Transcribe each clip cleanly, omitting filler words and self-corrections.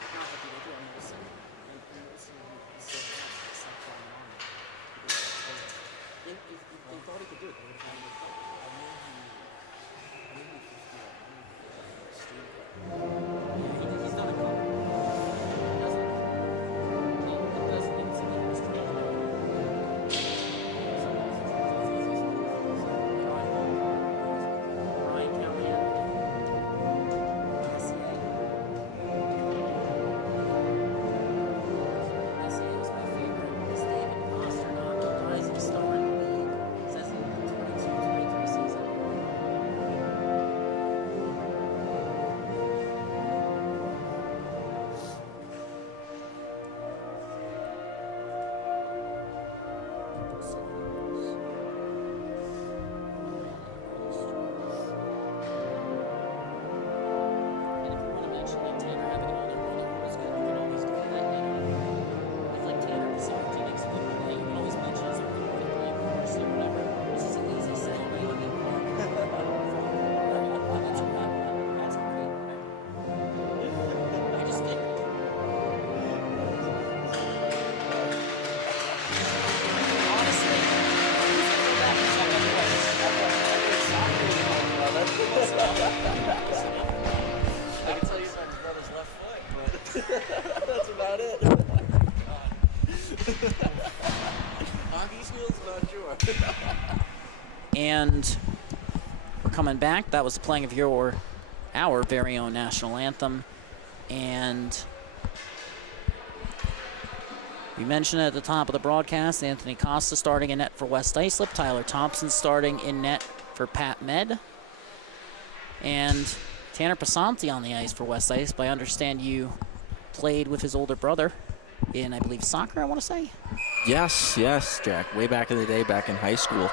not that they do. I'm noticing. And noticing he's so fast. It's not flying on him. If they thought he could do it, they would have found him. I mean, he could do it. Yeah, he's done a couple. He doesn't. He doesn't even see the history. Ryan Callahan. SCA was my favorite. It's David Pasternak, the rising star in the league. Says in the 22-23 season. And if you want to mention like Tanner having an older brother who was good, you can always do that, you know. If like Tanner Passanti makes a good play, you can always mention his older brother playing first or whatever. This is an easy sell, but you don't need more. That's great. I just think honestly, that I can tell you about his brother's left foot, but That's about it. hockey skills, not sure. And we're coming back. That was the playing of our very own national anthem. And we mentioned at the top of the broadcast, Anthony Costa starting in net for West Islip, Tyler Thompson starting in net for PatMed, and Tanner Passanti on the ice for West Islip. I understand you played with his older brother in, I believe, soccer, I want to say? Yes, Jack. Way back in the day, back in high school.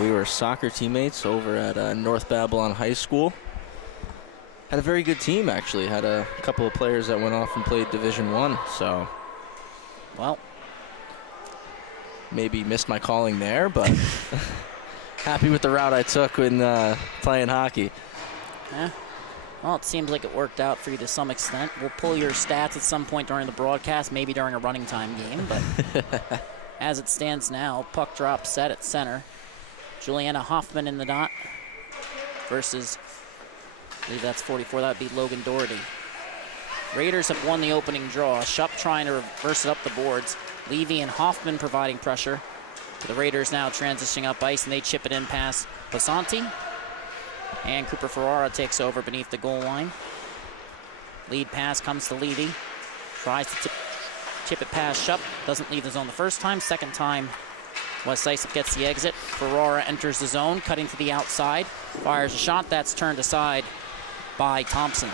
We were soccer teammates over at North Babylon High School. Had a very good team, actually. Had a couple of players that went off and played Division I, so Well, maybe missed my calling there, but happy with the route I took when playing hockey. well, it seems like it worked out for you to some extent. We'll pull your stats at some point during the broadcast, maybe during a running time game, but as it stands now, puck drop set at center. Juliana Hoffman in the dot versus, I believe that's 44, that would be Logan Doherty. Raiders have won the opening draw. Shupp trying to reverse it up the boards. Levy and Hoffman providing pressure. The Raiders now transitioning up ice, and they chip it in past Passanti. And Cooper Ferrara takes over beneath the goal line. Lead pass comes to Levy. Tries to chip it past Shupp. Doesn't leave the zone the first time. Second time, West Islip gets the exit. Ferrara enters the zone, cutting to the outside. Fires a shot that's turned aside by Thompson.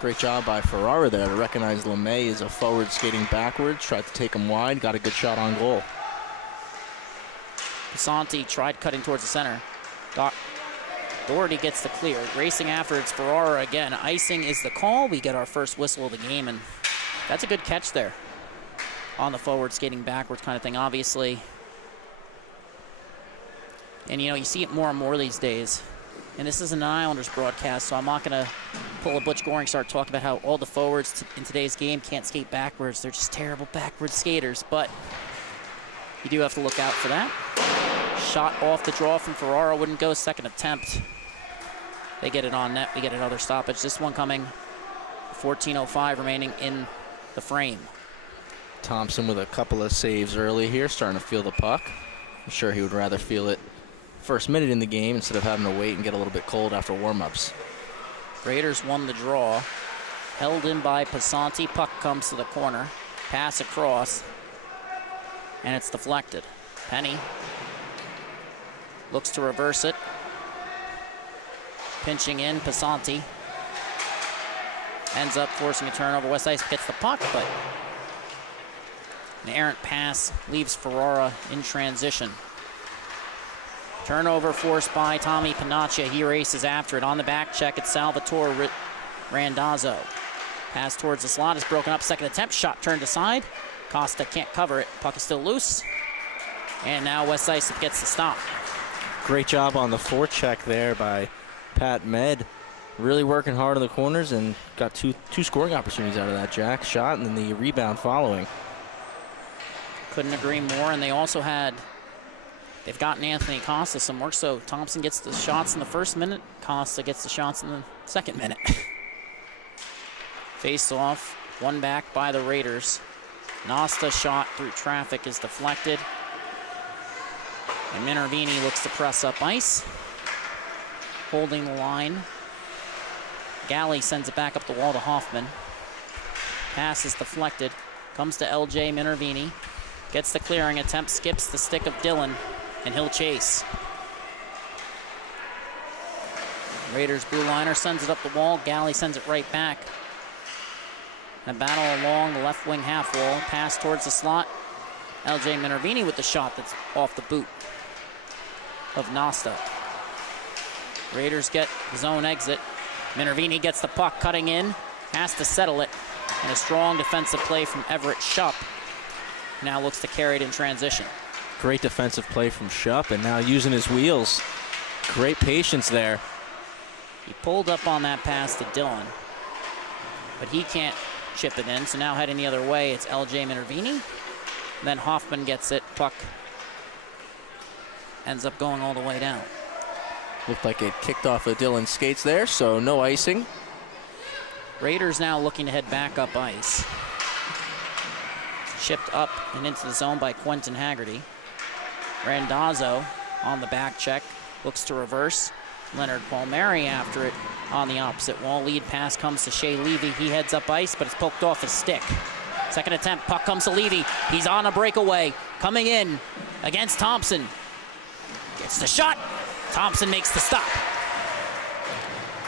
Great job by Ferrara there to recognize LeMay is a forward skating backwards. Tried to take him wide, got a good shot on goal. Passanti tried cutting towards the center. Doherty gets the clear. Racing after, it's Ferrara again. Icing is the call. We get our first whistle of the game, and that's a good catch there on the forward skating backwards kind of thing, obviously. And, you know, you see it more and more these days. And this isn't an Islanders broadcast, so I'm not going to pull a Butch Goring start talking about how all the forwards in today's game can't skate backwards. They're just terrible backwards skaters, but you do have to look out for that. Shot off the draw from Ferrara, wouldn't go. Second attempt. They get it on net. We get another stoppage. This one coming, 14:05 remaining in the frame. Thompson with a couple of saves early here, starting to feel the puck. I'm sure he would rather feel it first minute in the game instead of having to wait and get a little bit cold after warm-ups. Raiders won the draw. Held in by Passanti. Puck comes to the corner. Pass across. And it's deflected. Penny looks to reverse it. Pinching in, Passanti. Ends up forcing a turnover. West Ice gets the puck, but an errant pass leaves Ferrara in transition. Turnover forced by Tommy Panaccia. He races after it. On the back check, it's Salvatore Randazzo. Pass towards the slot is broken up. Second attempt, shot turned aside. Costa can't cover it. Puck is still loose. And now West Islip gets the stop. Great job on the forecheck there by PatMed. really working hard on the corners and got two scoring opportunities out of that, Jack. Shot and then the rebound following. Couldn't agree more, and they've gotten Anthony Costa some work, so Thompson gets the shots in the first minute, Costa gets the shots in the second minute. Face off, one back by the Raiders. Nasta shot through traffic is deflected. And Minervini looks to press up ice. Holding the line. Galley sends it back up the wall to Hoffman. Pass is deflected. Comes to LJ Minervini. Gets the clearing attempt, skips the stick of Dillon, and he'll chase. Raiders blue liner sends it up the wall. Galley sends it right back. A battle along the left wing half wall. Pass towards the slot. LJ Minervini with the shot that's off the boot of Nasta. Raiders get zone exit. Minervini gets the puck cutting in. Has to settle it. And a strong defensive play from Everett Shupp. Now looks to carry it in transition. Great defensive play from Shupp, and now using his wheels. Great patience there. He pulled up on that pass to Dillon, but he can't chip it in, so now heading the other way, it's LJ Minervini. Then Hoffman gets it, puck ends up going all the way down. Looked like it kicked off of Dillon's skates there, so no icing. Raiders now looking to head back up ice. Shipped up and into the zone by Quentin Haggerty. Randazzo on the back check, looks to reverse. Leonard Palmieri after it on the opposite wall. Lead pass comes to Shea Levy. He heads up ice, but it's poked off his stick. Second attempt, puck comes to Levy. He's on a breakaway, coming in against Thompson. Gets the shot. Thompson makes the stop.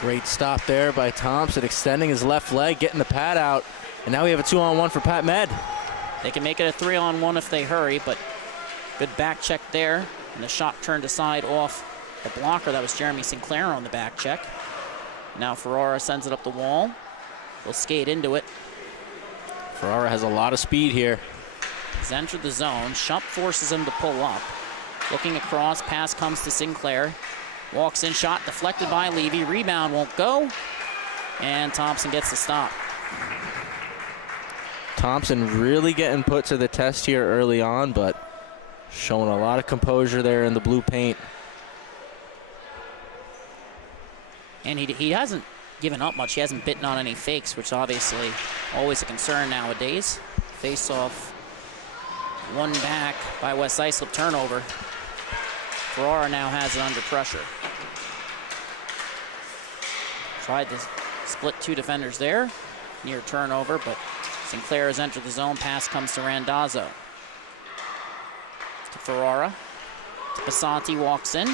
Great stop there by Thompson, extending his left leg, getting the pad out. And now we have a 2-on-1 for PatMed. They can make it a 3-on-1 if they hurry, but good back check there. And the shot turned aside off the blocker. That was Jeremy Sinclair on the back check. Now Ferrara sends it up the wall. Will skate into it. Ferrara has a lot of speed here. He's entered the zone. Shupp forces him to pull up. Looking across, pass comes to Sinclair. Walks in, shot deflected by Levy. Rebound won't go. And Thompson gets the stop. Thompson really getting put to the test here early on, but showing a lot of composure there in the blue paint. And he hasn't given up much. He hasn't bitten on any fakes, which is obviously always a concern nowadays. Face off, one back by West Islip, turnover. Ferrara now has it under pressure. Tried to split two defenders there, near turnover, but Sinclair has entered the zone. Pass comes to Randazzo. To Ferrara. To Basanti, walks in.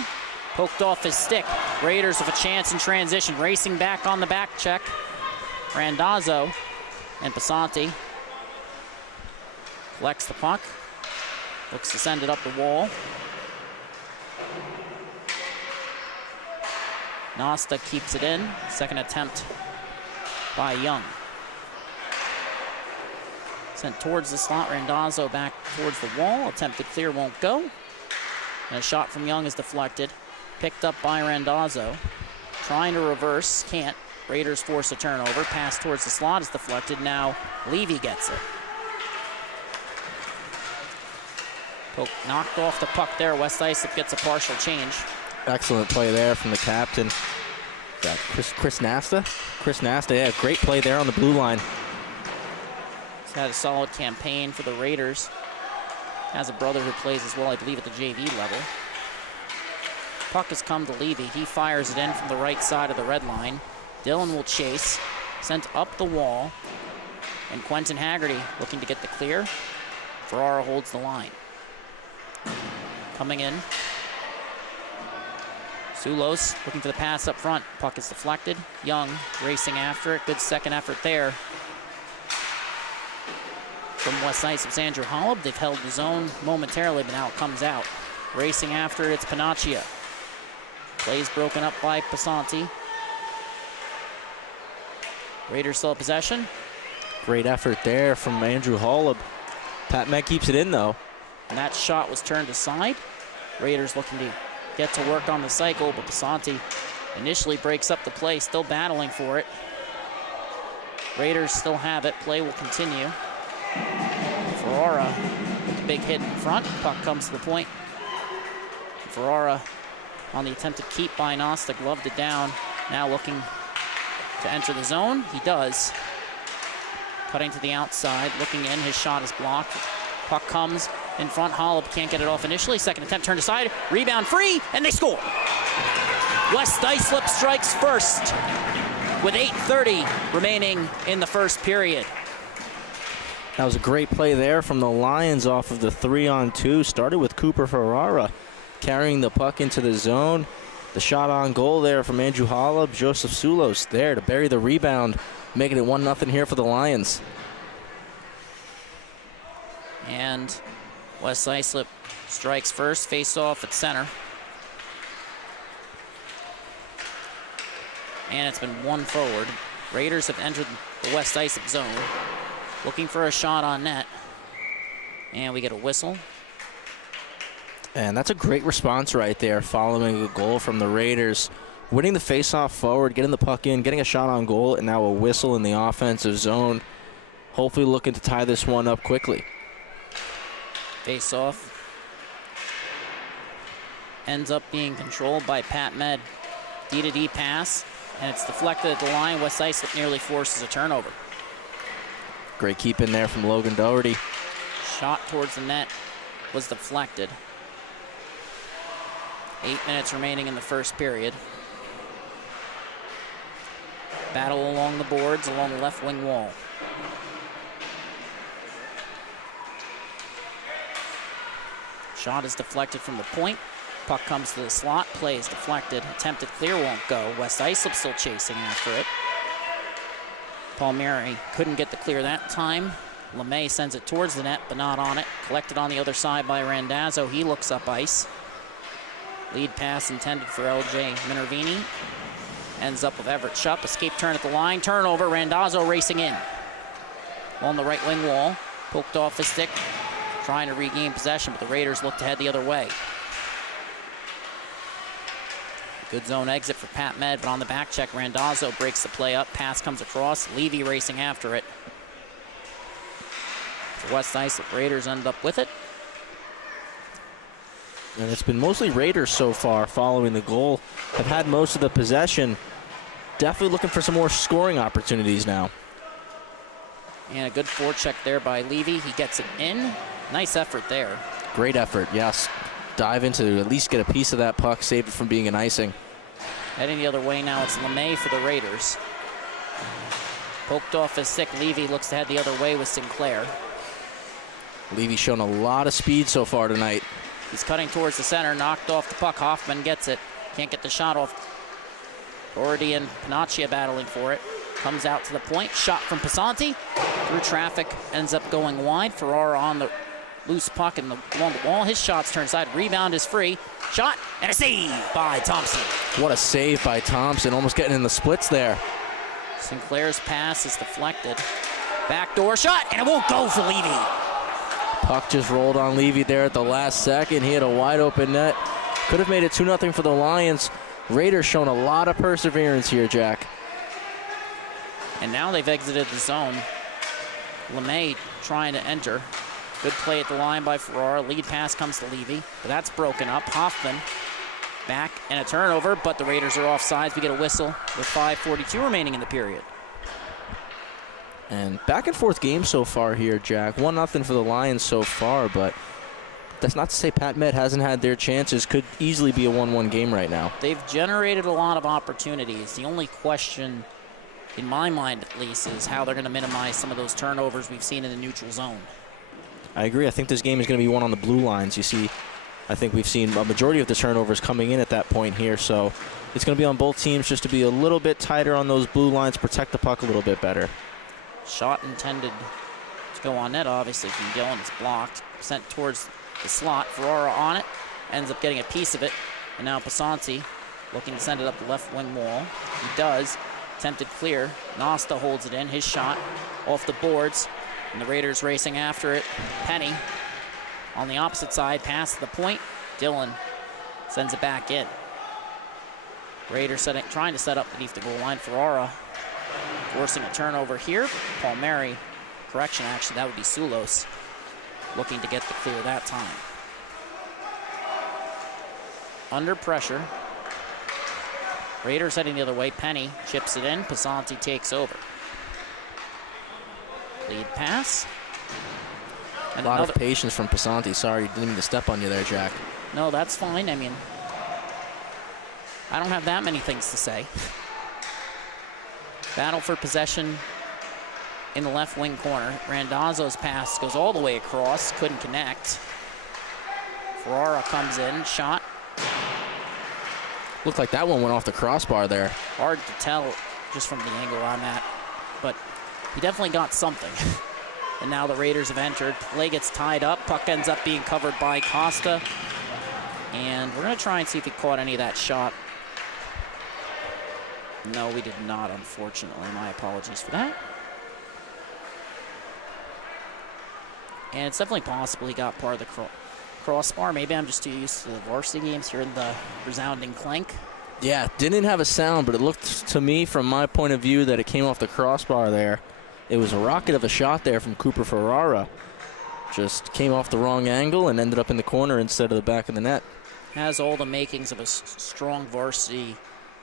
Poked off his stick. Raiders with a chance in transition. Racing back on the back check. Randazzo and Basanti. Collects the puck. Looks to send it up the wall. Nasta keeps it in. Second attempt by Young. Sent towards the slot. Randazzo back towards the wall. Attempted clear, won't go. And a shot from Young is deflected. Picked up by Randazzo. Trying to reverse, can't. Raiders force a turnover. Pass towards the slot is deflected. Now Levy gets it. Poke knocked off the puck there. West Islip gets a partial change. Excellent play there from the captain. Got Chris Nasta. Chris Nasta, yeah, great play there on the blue line. He's had a solid campaign for the Raiders. Has a brother who plays as well, I believe, at the JV level. Puck has come to Levy. He fires it in from the right side of the red line. Dillon will chase. Sent up the wall. And Quentin Haggerty looking to get the clear. Ferrara holds the line. Coming in. Sulos looking for the pass up front. Puck is deflected. Young racing after it. Good second effort there from West Islip's Andrew Holub. They've held the zone momentarily, but now it comes out. Racing after it, it's Panaccia. Plays broken up by Pasanti. Raiders still have possession. Great effort there from Andrew Holub. PatMed keeps it in, though. And that shot was turned aside. Raiders looking to get to work on the cycle, but Pasanti initially breaks up the play, still battling for it. Raiders still have it. Play will continue. Ferrara with the big hit in front. Puck comes to the point. Ferrara on the attempted keep by Nosta, gloved it down. Now looking to enter the zone. He does. Cutting to the outside, looking in. His shot is blocked. Puck comes in front. Holub can't get it off initially. Second attempt turned aside. Rebound free, and they score. West Islip strikes first with 8:30 remaining in the first period. That was a great play there from the Lions off of the 3-on-2. Started with Cooper Ferrara carrying the puck into the zone. The shot on goal there from Andrew Holub. Joseph Sulos there to bury the rebound, making it 1-0 here for the Lions. And West Islip strikes first, face off at center. And it's been one forward. Raiders have entered the West Islip zone, looking for a shot on net. And we get a whistle. And that's a great response right there, following a goal from the Raiders. Winning the face-off forward, getting the puck in, getting a shot on goal, and now a whistle in the offensive zone. Hopefully looking to tie this one up quickly. Face off. Ends up being controlled by PatMed. D-to-D pass, and it's deflected at the line. West Islip nearly forces a turnover. Great keep in there from Logan Doherty. Shot towards the net was deflected. 8 minutes remaining in the first period. Battle along the boards, along the left wing wall. Shot is deflected from the point. Puck comes to the slot. Play is deflected. Attempted clear won't go. West Islip still chasing after it. Palmieri couldn't get the clear that time. LeMay sends it towards the net, but not on it. Collected on the other side by Randazzo. He looks up ice. Lead pass intended for LJ Minervini. Ends up with Everett Shupp. Escape turn at the line. Turnover. Randazzo racing in. On the right wing wall. Poked off his stick. Trying to regain possession, but the Raiders look to head the other way. Good zone exit for PatMed, but on the back check, Randazzo breaks the play up. Pass comes across. Levy racing after it. For West Islip, Raiders end up with it. And it's been mostly Raiders so far following the goal. Have had most of the possession. Definitely looking for some more scoring opportunities now. And a good forecheck there by Levy. He gets it in. Nice effort there. Great effort, yes. Dive into at least get a piece of that puck, save it from being an icing. Heading the other way now, it's LeMay for the Raiders. Poked off his stick. Levy looks to head the other way with Sinclair. Levy's shown a lot of speed so far tonight. He's cutting towards the center, knocked off the puck. Hoffman gets it. Can't get the shot off. Doherty and Panaccia battling for it. Comes out to the point. Shot from Pasanti. Through traffic. Ends up going wide. Ferrara on the loose puck and along the wall. His shot's turned side. Rebound is free. Shot and a save by Thompson. What a save by Thompson. Almost getting in the splits there. Sinclair's pass is deflected. Backdoor shot, and it won't go for Levy. Puck just rolled on Levy there at the last second. He had a wide open net. Could have made it 2-0 for the Lions. Raiders showing a lot of perseverance here, Jack. And now they've exited the zone. LeMay trying to enter. Good play at the line by Ferrara. Lead pass comes to Levy, but that's broken up. Hoffman back and a turnover, but the Raiders are offsides. We get a whistle with 5:42 remaining in the period. And back and forth game so far here, Jack. 1-0 for the Lions so far, but that's not to say PatMed hasn't had their chances. Could easily be a 1-1 game right now. They've generated a lot of opportunities. The only question, in my mind at least, is how they're going to minimize some of those turnovers we've seen in the neutral zone. I agree. I think this game is going to be one on the blue lines. You see, I think we've seen a majority of the turnovers coming in at that point here, so it's going to be on both teams just to be a little bit tighter on those blue lines, protect the puck a little bit better. Shot intended to go on net, obviously, from Gillen. It's blocked. Sent towards the slot. Ferrara on it. Ends up getting a piece of it. And now Pasanti looking to send it up the left wing wall. He does. Attempted clear. Nosta holds it in. His shot off the boards. And the Raiders racing after it. Penny on the opposite side. Past the point. Dillon sends it back in. Raiders trying to set up beneath the goal line. Ferrara forcing a turnover here. Palmieri, correction actually, that would be Sulos, looking to get the clear that time. Under pressure. Raiders heading the other way. Penny chips it in. Pasanti takes over. Lead pass. And a lot of patience from Pasanti. Sorry, didn't mean to step on you there, Jack. No, that's fine. I mean, I don't have that many things to say. Battle for possession in the left wing corner. Randazzo's pass goes all the way across. Couldn't connect. Ferrara comes in. Shot. Looked like that one went off the crossbar there. Hard to tell just from the angle I'm at, but he definitely got something. And now the Raiders have entered. Play gets tied up. Puck ends up being covered by Costa. And we're going to try and see if he caught any of that shot. No, we did not, unfortunately. My apologies for that. And it's definitely possible he got part of the crossbar. Maybe I'm just too used to the varsity games hearing the resounding clank. Yeah, didn't have a sound, but it looked to me from my point of view that it came off the crossbar there. It was a rocket of a shot there from Cooper Ferrara. Just came off the wrong angle and ended up in the corner instead of the back of the net. Has all the makings of a strong varsity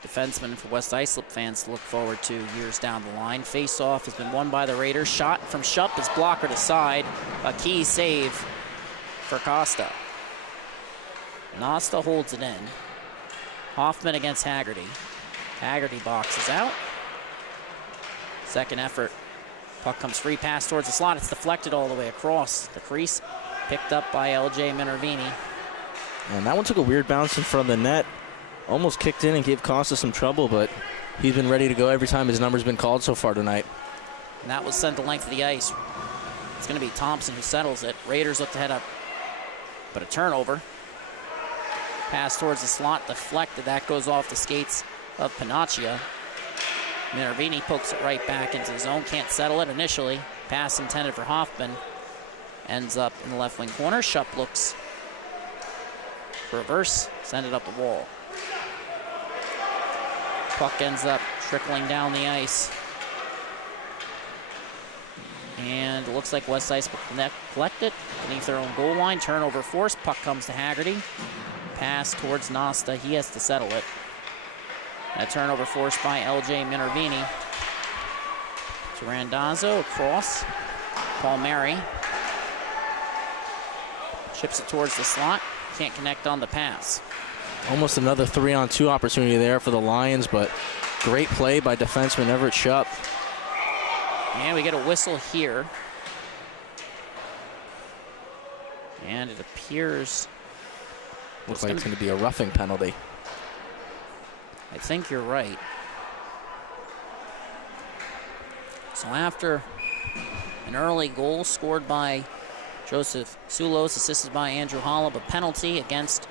defenseman for West Islip fans to look forward to years down the line. Face-off has been won by the Raiders. Shot from Shupp is blockered aside. A key save for Costa. Nosta holds it in. Hoffman against Haggerty. Haggerty boxes out. Second effort. Puck comes free, pass towards the slot. It's deflected all the way across the crease. Picked up by LJ Minervini. And that one took a weird bounce in front of the net. Almost kicked in and gave Costa some trouble, but he's been ready to go every time his number's been called so far tonight. And that was sent the length of the ice. It's going to be Thompson who settles it. Raiders look to head up, but a turnover. Pass towards the slot, deflected. That goes off the skates of Panaccia. Minervini pokes it right back into the zone. Can't settle it initially. Pass intended for Hoffman. Ends up in the left wing corner. Shupp looks for reverse. Send it up the wall. Puck ends up trickling down the ice. And it looks like West Ice will collect it beneath their own goal line. Turnover force. Puck comes to Haggerty. Pass towards Nosta. He has to settle it. And a turnover forced by LJ Minervini. To Randazzo across. Palmieri. Chips it towards the slot. Can't connect on the pass. Almost another 3-on-2 opportunity there for the Lions, but great play by defenseman Everett Shupp. And we get a whistle here. And it appears... Looks like it's going to be a roughing penalty. I think you're right. So after an early goal scored by Joseph Sulos, assisted by Andrew Hollop, a penalty against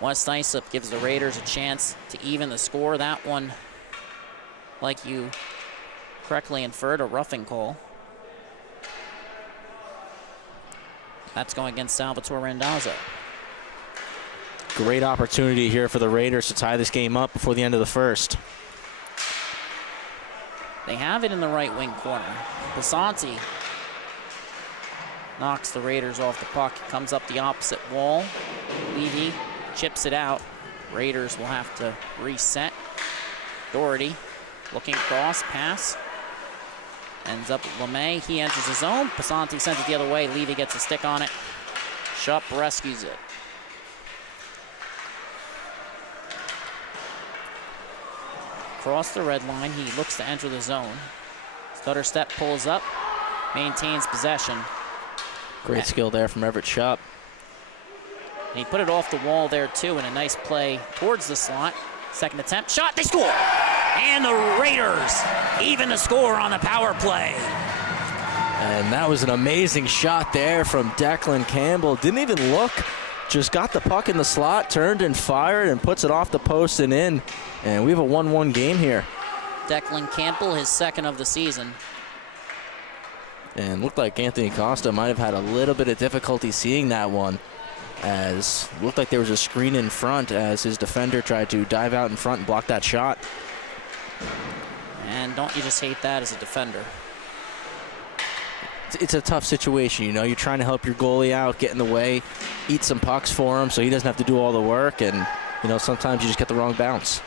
West Islip gives the Raiders a chance to even the score. That one, like you correctly inferred, a roughing call. That's going against Salvatore Randazzo. Great opportunity here for the Raiders to tie this game up before the end of the first. They have it in the right wing corner. Basanti knocks the Raiders off the puck. Comes up the opposite wall. Levy chips it out. Raiders will have to reset. Doherty looking across, pass. Ends up with LeMay. He enters his zone. Basanti sends it the other way. Levy gets a stick on it. Shupp rescues it. Across the red line, he looks to enter the zone. Stutter step pulls up, maintains possession. Great skill there from Everett Shupp. And he put it off the wall there too in a nice play towards the slot. Second attempt, shot, they score! And the Raiders even the score on the power play. And that was an amazing shot there from Declan Campbell. Didn't even look, just got the puck in the slot, turned and fired and puts it off the post and in. And we have a 1-1 game here. Declan Campbell, his second of the season. And looked like Anthony Costa might have had a little bit of difficulty seeing that one. as it looked like there was a screen in front as his defender tried to dive out in front and block that shot. And don't you just hate that as a defender? It's a tough situation, you know. You're trying to help your goalie out, get in the way, eat some pucks for him so he doesn't have to do all the work, and, you know, sometimes you just get the wrong bounce.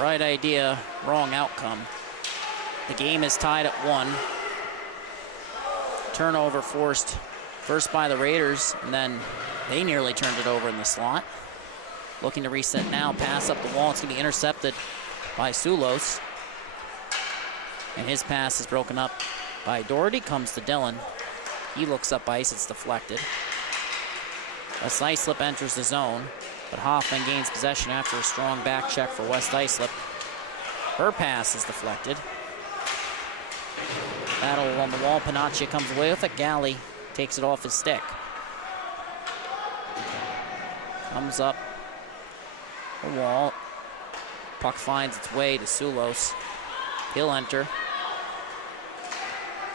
Right idea, wrong outcome. The game is tied at 1. Turnover forced first by the Raiders, and then they nearly turned it over in the slot. Looking to reset now, pass up the wall. It's going to be intercepted by Sulos. And his pass is broken up by Doherty. Comes to Dillon. He looks up ice. It's deflected. West Islip enters the zone, but Hoffman gains possession after a strong back check for West Islip. Her pass is deflected. Battle on the wall. Panaccia comes away with it. Galley takes it off his stick. Comes up the wall. Puck finds its way to Sulos. He'll enter.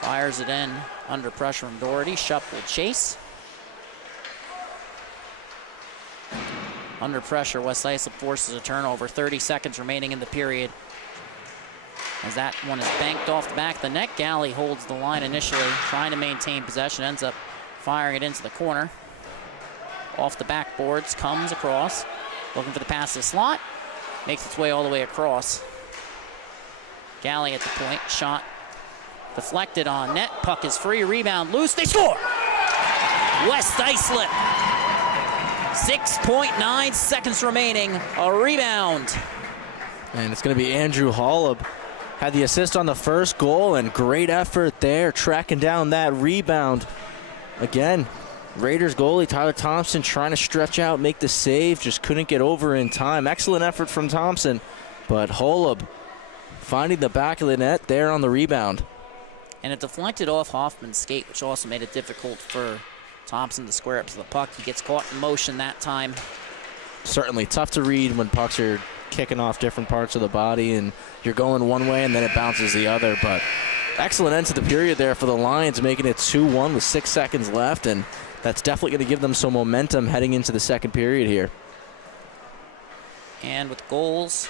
Fires it in under pressure from Doherty. Shupp will chase. Under pressure, West Islip forces a turnover. 30 seconds remaining in the period. As that one is banked off the back of the net. Galley holds the line initially, trying to maintain possession. Ends up firing it into the corner. Off the backboards, comes across. Looking for the pass to the slot. Makes its way all the way across. Galley at the point. Shot deflected on net. Puck is free. Rebound loose. They score! West Islip. 6.9 seconds remaining. A rebound. And it's going to be Andrew Hollub. Had the assist on the first goal, and great effort there, tracking down that rebound. Again, Raiders goalie Tyler Thompson trying to stretch out, make the save, just couldn't get over in time. Excellent effort from Thompson, but Hollub finding the back of the net there on the rebound. And it deflected off Hoffman's skate, which also made it difficult for Thompson to square up to the puck. He gets caught in motion that time. Certainly tough to read when pucks are kicking off different parts of the body and you're going one way and then it bounces the other. But excellent end to the period there for the Lions, making it 2-1 with 6 seconds left, and that's definitely going to give them some momentum heading into the second period here. And with goals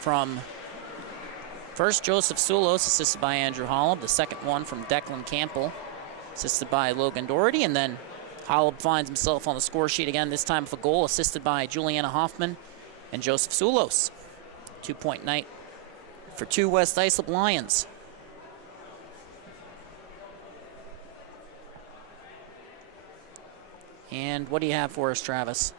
from first Joseph Sulos, assisted by Andrew Hollub. The second one from Declan Campbell, assisted by Logan Doherty. And then Hollub finds himself on the score sheet again, this time with a goal, assisted by Juliana Hoffman and Joseph Sulos. 2-point night for 2 West Islip Lions. And what do you have for us, Travis?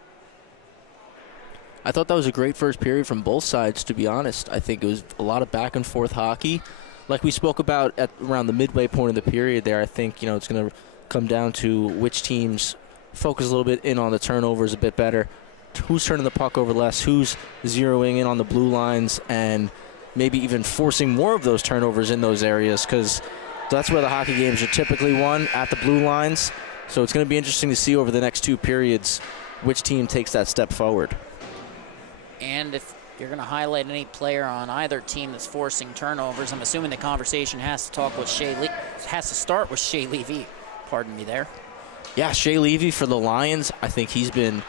I thought that was a great first period from both sides, to be honest. I think it was a lot of back and forth hockey. Like we spoke about at around the midway point of the period there, I think, you know, it's going to come down to which teams focus a little bit in on the turnovers a bit better. Who's turning the puck over less, who's zeroing in on the blue lines, and maybe even forcing more of those turnovers in those areas, because that's where the hockey games are typically won, at the blue lines. So it's going to be interesting to see over the next 2 periods which team takes that step forward. And if you're going to highlight any player on either team that's forcing turnovers, I'm assuming the conversation has to start with Shea Levy. Pardon me there. Yeah, Shea Levy for the Lions. I think he's been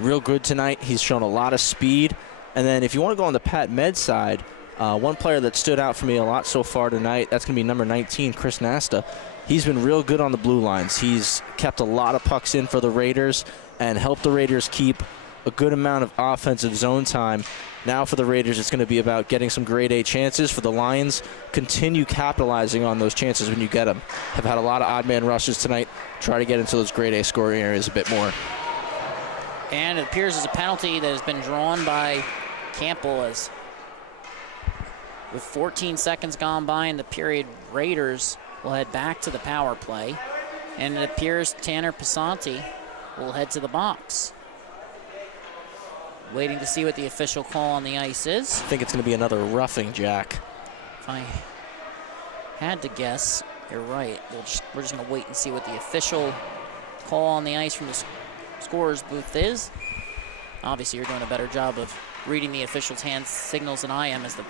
real good tonight. He's shown a lot of speed. And then if you want to go on the PatMed side, one player that stood out for me a lot so far tonight, that's going to be number 19, Chris Nasta. He's been real good on the blue lines. He's kept a lot of pucks in for the Raiders and helped the Raiders keep a good amount of offensive zone time. Now for the Raiders, it's going to be about getting some grade A chances. For the Lions, continue capitalizing on those chances when you get them. Have had a lot of odd man rushes tonight. Try to get into those grade A scoring areas a bit more. And it appears as a penalty that has been drawn by Campbell, as with 14 seconds gone by in the period, Raiders will head back to the power play. And it appears Tanner Pasanti will head to the box. Waiting to see what the official call on the ice is. I think it's going to be another roughing, Jack. If I had to guess, you're right. We're just going to wait and see what the official call on the ice from the scorer's booth is. Obviously, you're doing a better job of reading the official's hand signals than I am, as the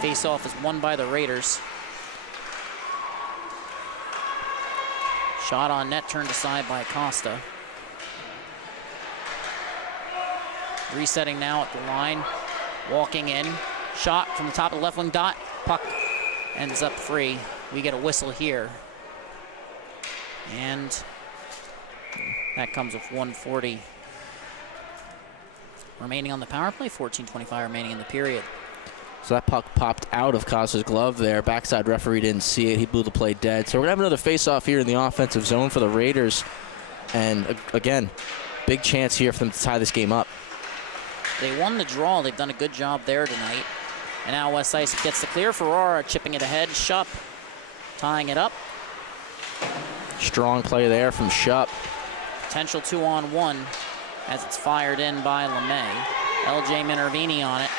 face-off is won by the Raiders. Shot on net, turned aside by Costa. Resetting now at the line, walking in. Shot from the top of the left wing dot. Puck ends up free. We get a whistle here. And that comes with 1:40 remaining on the power play, 14:25 remaining in the period. So that puck popped out of Costa's glove there. Backside referee didn't see it. He blew the play dead. So we're going to have another face-off here in the offensive zone for the Raiders. And again, big chance here for them to tie this game up. They won the draw. They've done a good job there tonight. And now West Islip gets the clear. Ferrara chipping it ahead. Shupp tying it up. Strong play there from Shupp. Potential 2-on-1 as it's fired in by LeMay. LJ Minervini on it.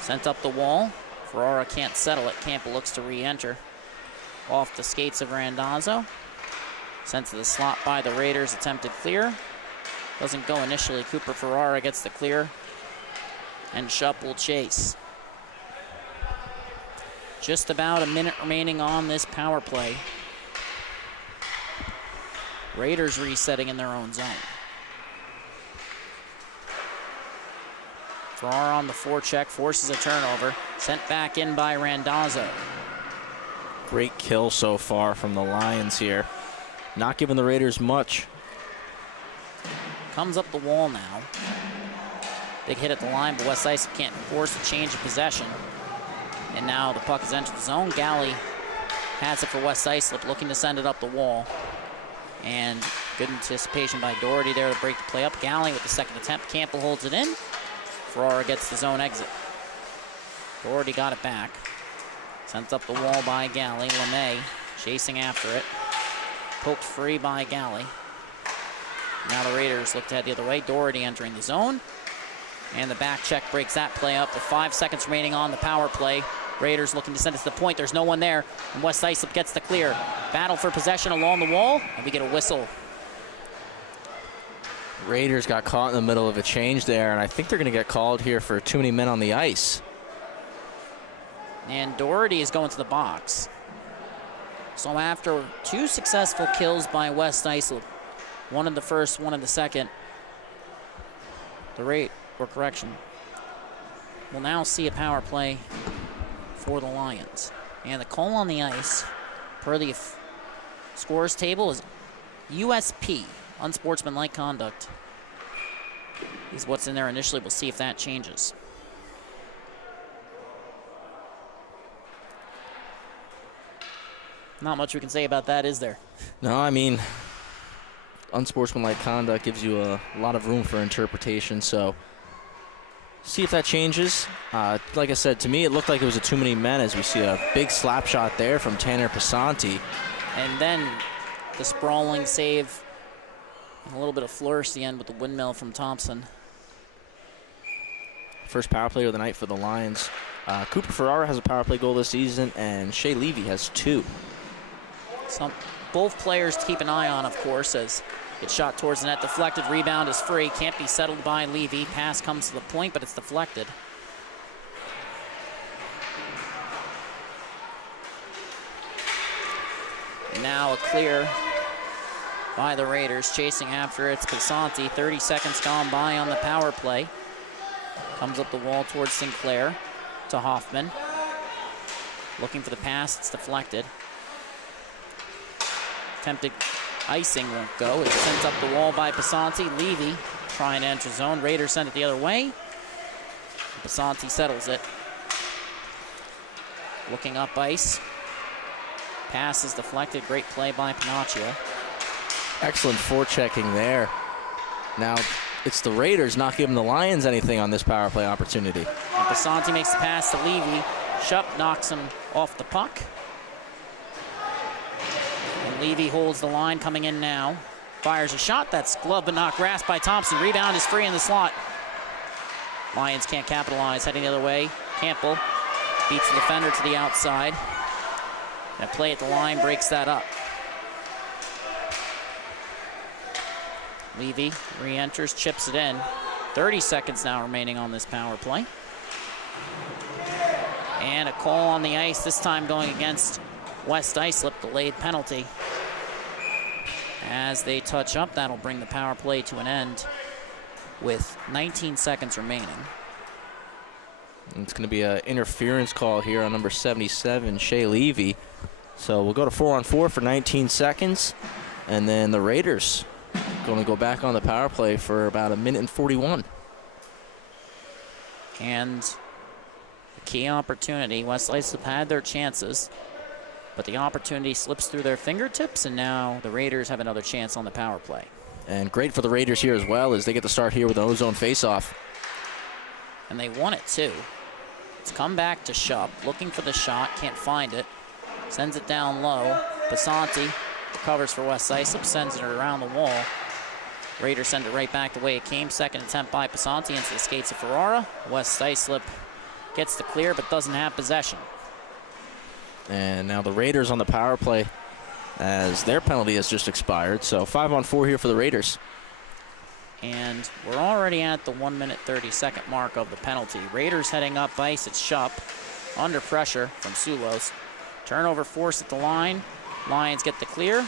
Sent up the wall. Ferrara can't settle it. Campbell looks to re-enter. Off the skates of Randazzo. Sent to the slot by the Raiders. Attempted clear. Doesn't go initially. Cooper Ferrara gets the clear. And Shupp will chase. Just about a minute remaining on this power play. Raiders resetting in their own zone. Ferrara on the forecheck, forces a turnover. Sent back in by Randazzo. Great kill so far from the Lions here. Not giving the Raiders much. Comes up the wall now. Big hit at the line, but West Islip can't force a change of possession. And now the puck has entered the zone. Galley has it for West Islip, looking to send it up the wall. And good anticipation by Doherty there to break the play up. Galley with the second attempt. Campbell holds it in. Ferrara gets the zone exit. Doherty got it back. Sent up the wall by Galley. LeMay chasing after it. Poked free by Galley. Now the Raiders look to head the other way. Doherty entering the zone. And the back check breaks that play up with 5 seconds remaining on the power play. Raiders looking to send it to the point. There's no one there. And West Islip gets the clear. Battle for possession along the wall. And we get a whistle. Raiders got caught in the middle of a change there, and I think they're going to get called here for too many men on the ice. And Doherty is going to the box. So after 2 successful kills by West Islip, one in the first, one in the second, we'll now see a power play for the Lions. And the call on the ice, per the scores table, is USP. Unsportsmanlike conduct is what's in there initially. We'll see if that changes. Not much we can say about that, is there? No, I mean, unsportsmanlike conduct gives you a lot of room for interpretation, so see if that changes. Like I said, to me, it looked like it was a too many men as we see a big slap shot there from Tanner Pasanti. And then the sprawling save. A little bit of flourish at the end with the windmill from Thompson. First power play of the night for the Lions. Cooper Ferrara has a power play goal this season, and Shea Levy has 2. Both players to keep an eye on, of course, as it's shot towards the net. Deflected, rebound is free. Can't be settled by Levy. Pass comes to the point, but it's deflected. Now a clear by the Raiders, chasing after it's Pasanti. 30 seconds gone by on the power play. Comes up the wall towards Sinclair to Hoffman. Looking for the pass, it's deflected. Attempted icing won't go. It's sent up the wall by Pasanti. Levy trying to enter zone. Raiders send it the other way. Pasanti settles it. Looking up ice. Pass is deflected. Great play by Panaccio. Excellent forechecking there. Now, it's the Raiders not giving the Lions anything on this power play opportunity. And Pasanti makes the pass to Levy. Shupp knocks him off the puck. And Levy holds the line coming in now. Fires a shot. That's glove but not grasped by Thompson. Rebound is free in the slot. Lions can't capitalize. Heading the other way. Campbell beats the defender to the outside. And a play at the line breaks that up. Levy re-enters, chips it in. 30 seconds now remaining on this power play. And a call on the ice, this time going against West Islip, delayed penalty. As they touch up, that'll bring the power play to an end with 19 seconds remaining. And it's going to be an interference call here on number 77, Shea Levy. So we'll go to 4-on-4 for 19 seconds. And then the Raiders going to go back on the power play for about 1:41. And the key opportunity, West Islip had their chances, but the opportunity slips through their fingertips, and now the Raiders have another chance on the power play. And great for the Raiders here as well, as they get to start here with an ozone faceoff. And they won it too. It's come back to Shupp, looking for the shot, can't find it. Sends it down low. Basanti recovers for West Islip, sends it around the wall. Raiders send it right back the way it came. Second attempt by Basanti into the skates of Ferrara. West Islip gets the clear but doesn't have possession. And now the Raiders on the power play, as their penalty has just expired. So 5-on-4 here for the Raiders. And we're already at the 1:30 mark of the penalty. Raiders heading up ice. It's Shupp under pressure from Sulos. Turnover force at the line. Lions get the clear.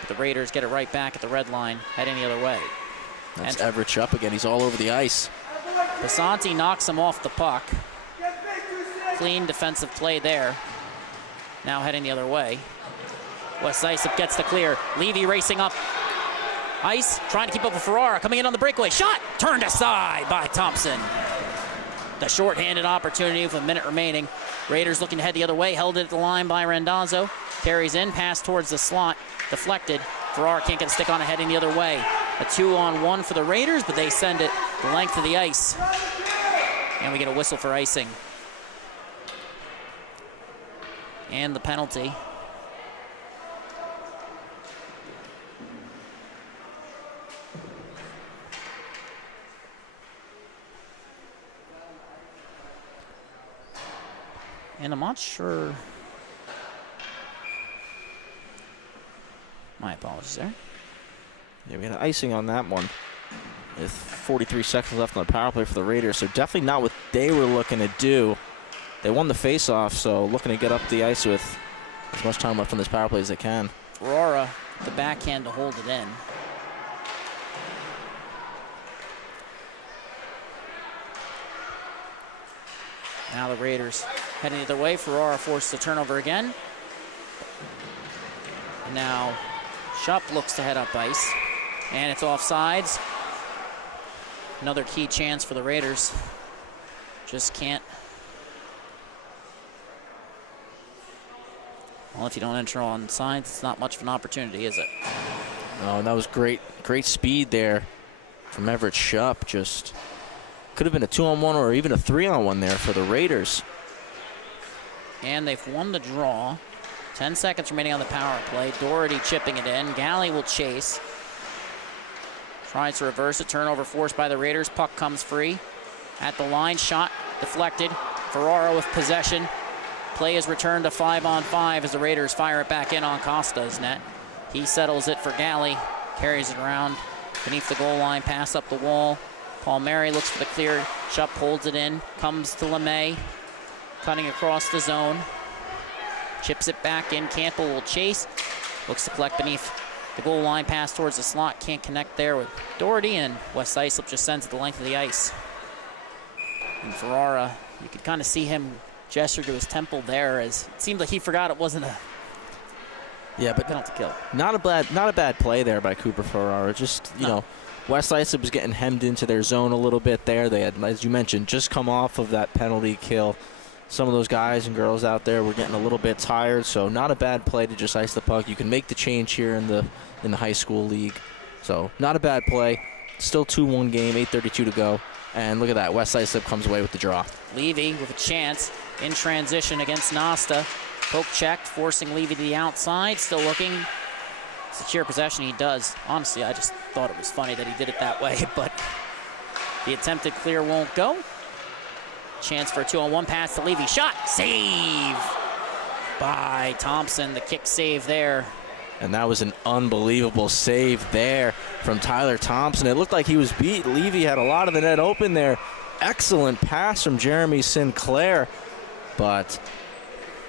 But the Raiders get it right back at the red line, heading the other way. That's Everett Shupp again. He's all over the ice. Basanti knocks him off the puck. Clean defensive play there. Now heading the other way. West Islip gets the clear. Levy racing up ice, trying to keep up with Ferrara. Coming in on the breakaway. Shot! Turned aside by Thompson. The shorthanded opportunity with a minute remaining. Raiders looking to head the other way. Held it at the line by Randazzo. Carries in, pass towards the slot. Deflected. Ferrara can't get a stick on it, heading the other way. A 2-on-1 for the Raiders, but they send it the length of the ice. And we get a whistle for icing. And the penalty. And I'm not sure. My apologies there. Yeah, we had icing on that one with 43 seconds left on the power play for the Raiders. So definitely not what they were looking to do. They won the face-off, so looking to get up the ice with as much time left on this power play as they can. Ferrara, the backhand to hold it in. Now the Raiders heading the other way. Ferrara forced the turnover again. And now Shupp looks to head up ice. And it's offsides. Another key chance for the Raiders. Just can't. Well, if you don't enter on signs, it's not much of an opportunity, is it? Oh, and that was great speed there from Everett Shupp. Just could have been a 2-on-1 or even a 3-on-1 there for the Raiders. And they've won the draw. 10 seconds remaining on the power play. Doherty chipping it in. Galley will chase. Tries to reverse a turnover forced by the Raiders. Puck comes free. At the line, shot deflected. Ferrara with possession. Play is returned to 5-on-5 as the Raiders fire it back in on Costa's net. He settles it for Galley. Carries it around beneath the goal line. Pass up the wall. Palmieri looks for the clear. Shupp holds it in. Comes to LeMay. Cutting across the zone. Chips it back in. Campbell will chase. Looks to collect beneath the goal line. Pass towards the slot. Can't connect there with Doherty, and West Islip just sends it the length of the ice. And Ferrara, you could kind of see him gesture to his temple there, as it seemed like he forgot it wasn't a penalty kill. Not a bad play there by Cooper Ferrara. Just, you know, West Islip was getting hemmed into their zone a little bit there. They had, as you mentioned, just come off of that penalty kill. Some of those guys and girls out there were getting a little bit tired, so not a bad play to just ice the puck. You can make the change here in the high school league. So not a bad play. Still 2-1 game, 8:32 to go. And look at that, West Islip comes away with the draw. Levy with a chance in transition against Nasta. Poke checked, forcing Levy to the outside. Still looking. Secure possession, he does. Honestly, I just thought it was funny that he did it that way, but the attempted clear won't go. Chance for a 2-on-1 pass to Levy. Shot! Save by Thompson. The kick save there. And that was an unbelievable save there from Tyler Thompson. It looked like he was beat. Levy had a lot of the net open there. Excellent pass from Jeremy Sinclair, but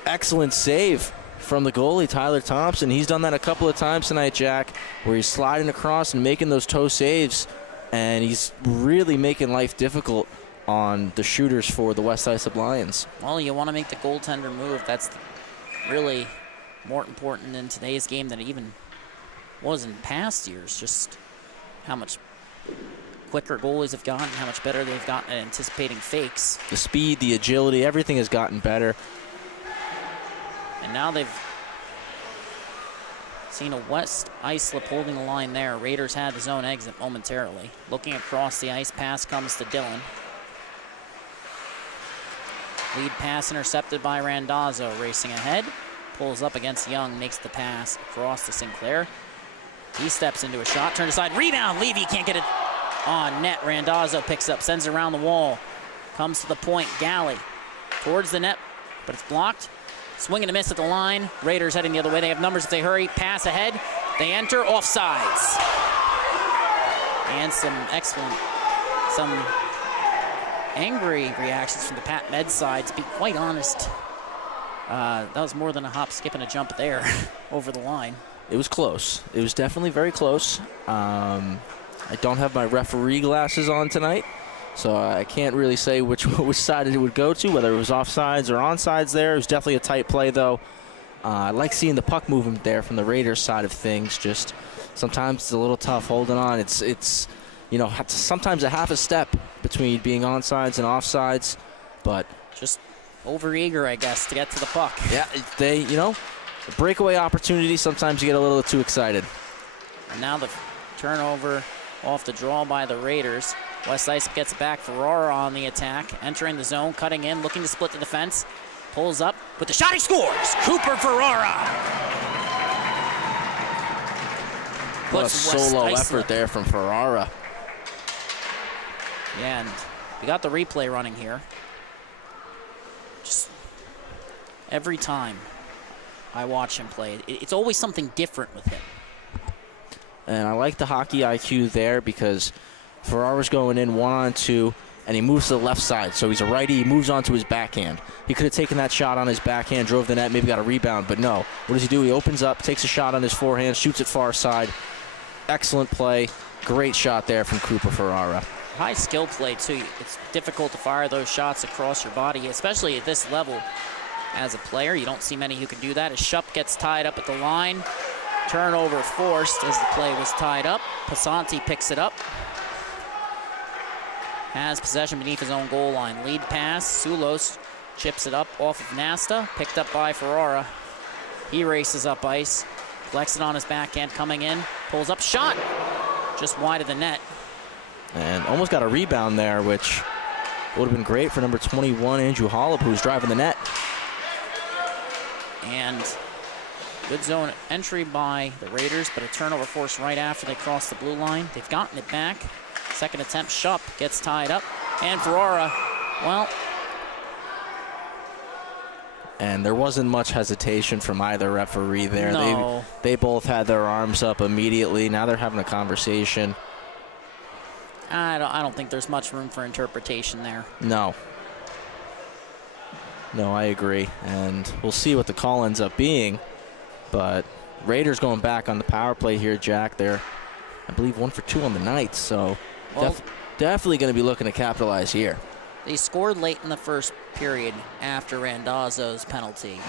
excellent save from the goalie, Tyler Thompson. He's done that a couple of times tonight, Jack, where he's sliding across and making those toe saves, and he's really making life difficult on the shooters for the West Islip Lions. Well, you want to make the goaltender move. That's really more important in today's game than it even was in past years. Just how much quicker goalies have gotten, how much better they've gotten at anticipating fakes. The speed, the agility, everything has gotten better. And now they've seen a West Islip holding the line there. Raiders had the zone exit momentarily. Looking across the ice, pass comes to Dillon. Lead pass intercepted by Randazzo, racing ahead. Pulls up against Young, makes the pass across to Sinclair. He steps into a shot, turn aside, rebound. Levy can't get it on net. Randazzo picks up, sends it around the wall. Comes to the point, Galley towards the net, but it's blocked. Swing and a miss at the line. Raiders heading the other way. They have numbers if they hurry. Pass ahead. They enter, offsides. And some angry reactions from the PatMed side. To be quite honest, that was more than a hop, skip, and a jump there over the line. It was close. It was definitely very close. I don't have my referee glasses on tonight, so I can't really say which side it would go to, whether it was offsides or onsides there. It was definitely a tight play, though. I like seeing the puck movement there from the Raiders side of things. Just sometimes it's a little tough holding on. It's you know, sometimes a half a step between being onsides and offsides, but just overeager, I guess, to get to the puck. Yeah, a breakaway opportunity. Sometimes you get a little too excited. And now the turnover off the draw by the Raiders. West Islip gets it back. Ferrara on the attack, entering the zone, cutting in, looking to split the defense. Pulls up with the shot, he scores! Cooper Ferrara! What a solo effort there from Ferrara. Yeah, and we got the replay running here. Just every time I watch him play, it's always something different with him. And I like the hockey IQ there because Ferrara's going in 1-on-2, and he moves to the left side. So he's a righty. He moves on to his backhand. He could have taken that shot on his backhand, drove the net, maybe got a rebound, but no. What does he do? He opens up, takes a shot on his forehand, shoots it far side. Excellent play. Great shot there from Cooper Ferrara. High skill play, too. It's difficult to fire those shots across your body, especially at this level as a player. You don't see many who can do that. As Shupp gets tied up at the line. Turnover forced as the play was tied up. Pasanti picks it up. Has possession beneath his own goal line. Lead pass. Sulos chips it up off of Nasta. Picked up by Ferrara. He races up ice. Flex it on his backhand. Coming in. Pulls up. Shot. Just wide of the net. And almost got a rebound there, which would have been great for number 21, Andrew Hollop, who's driving the net. And good zone entry by the Raiders, but a turnover forced right after they crossed the blue line. They've gotten it back. Second attempt, Shupp gets tied up. And Ferrara, well. And there wasn't much hesitation from either referee there. No. They both had their arms up immediately. Now they're having a conversation. I don't think there's much room for interpretation there. No, I agree. And we'll see what the call ends up being. But Raiders going back on the power play here, Jack. They're, I believe, 1 for 2 on the night. So definitely going to be looking to capitalize here. They scored late in the first period after Randazzo's penalty.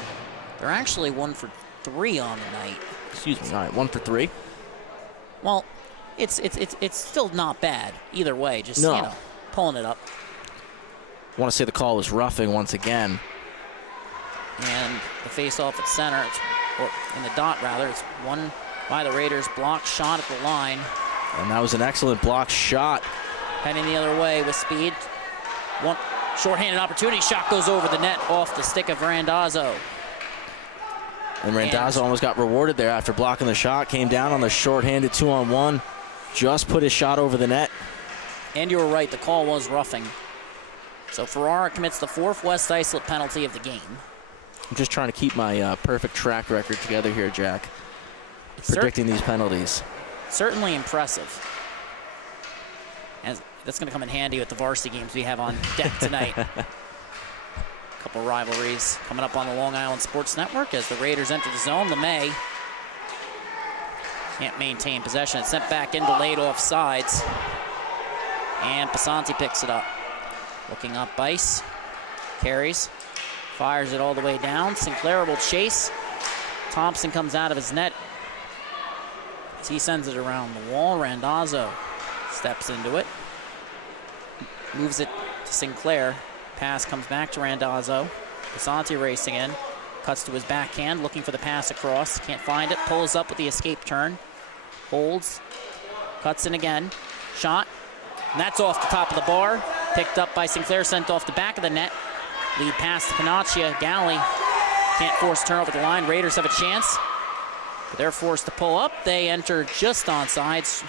They're actually 1 for 3 on the night. Excuse me. All right, 1 for 3. Well, it's still not bad either way. Just pulling it up. I want to say the call was roughing once again. And the face-off at center, or in the dot rather, it's won by the Raiders. Blocked shot at the line. And that was an excellent block shot. Heading the other way with speed. One shorthanded opportunity. Shot goes over the net off the stick of Randazzo. And Randazzo almost got rewarded there after blocking the shot. Came down on the shorthanded 2-on-1. Just put his shot over the net. And you were right, the call was roughing. So Ferrara commits the 4th West Islip penalty of the game. I'm just trying to keep my perfect track record together here, Jack. Predicting these penalties. Certainly impressive. And that's going to come in handy with the varsity games we have on deck tonight. A couple rivalries coming up on the Long Island Sports Network as the Raiders enter the zone. LeMay can't maintain possession. It's sent back in, delayed offsides. And Pasanti picks it up. Looking up ice. Carries. Fires it all the way down. Sinclair will chase. Thompson comes out of his net. As he sends it around the wall. Randazzo steps into it. Moves it to Sinclair. Pass comes back to Randazzo. Pasanti racing in. Cuts to his backhand, looking for the pass across. Can't find it. Pulls up with the escape turn. Holds. Cuts in again. Shot. And that's off the top of the bar. Picked up by Sinclair, sent off the back of the net. Lead pass to Panaccia. Galley can't force a turnover at the line. Raiders have a chance. But they're forced to pull up. They enter just on sides.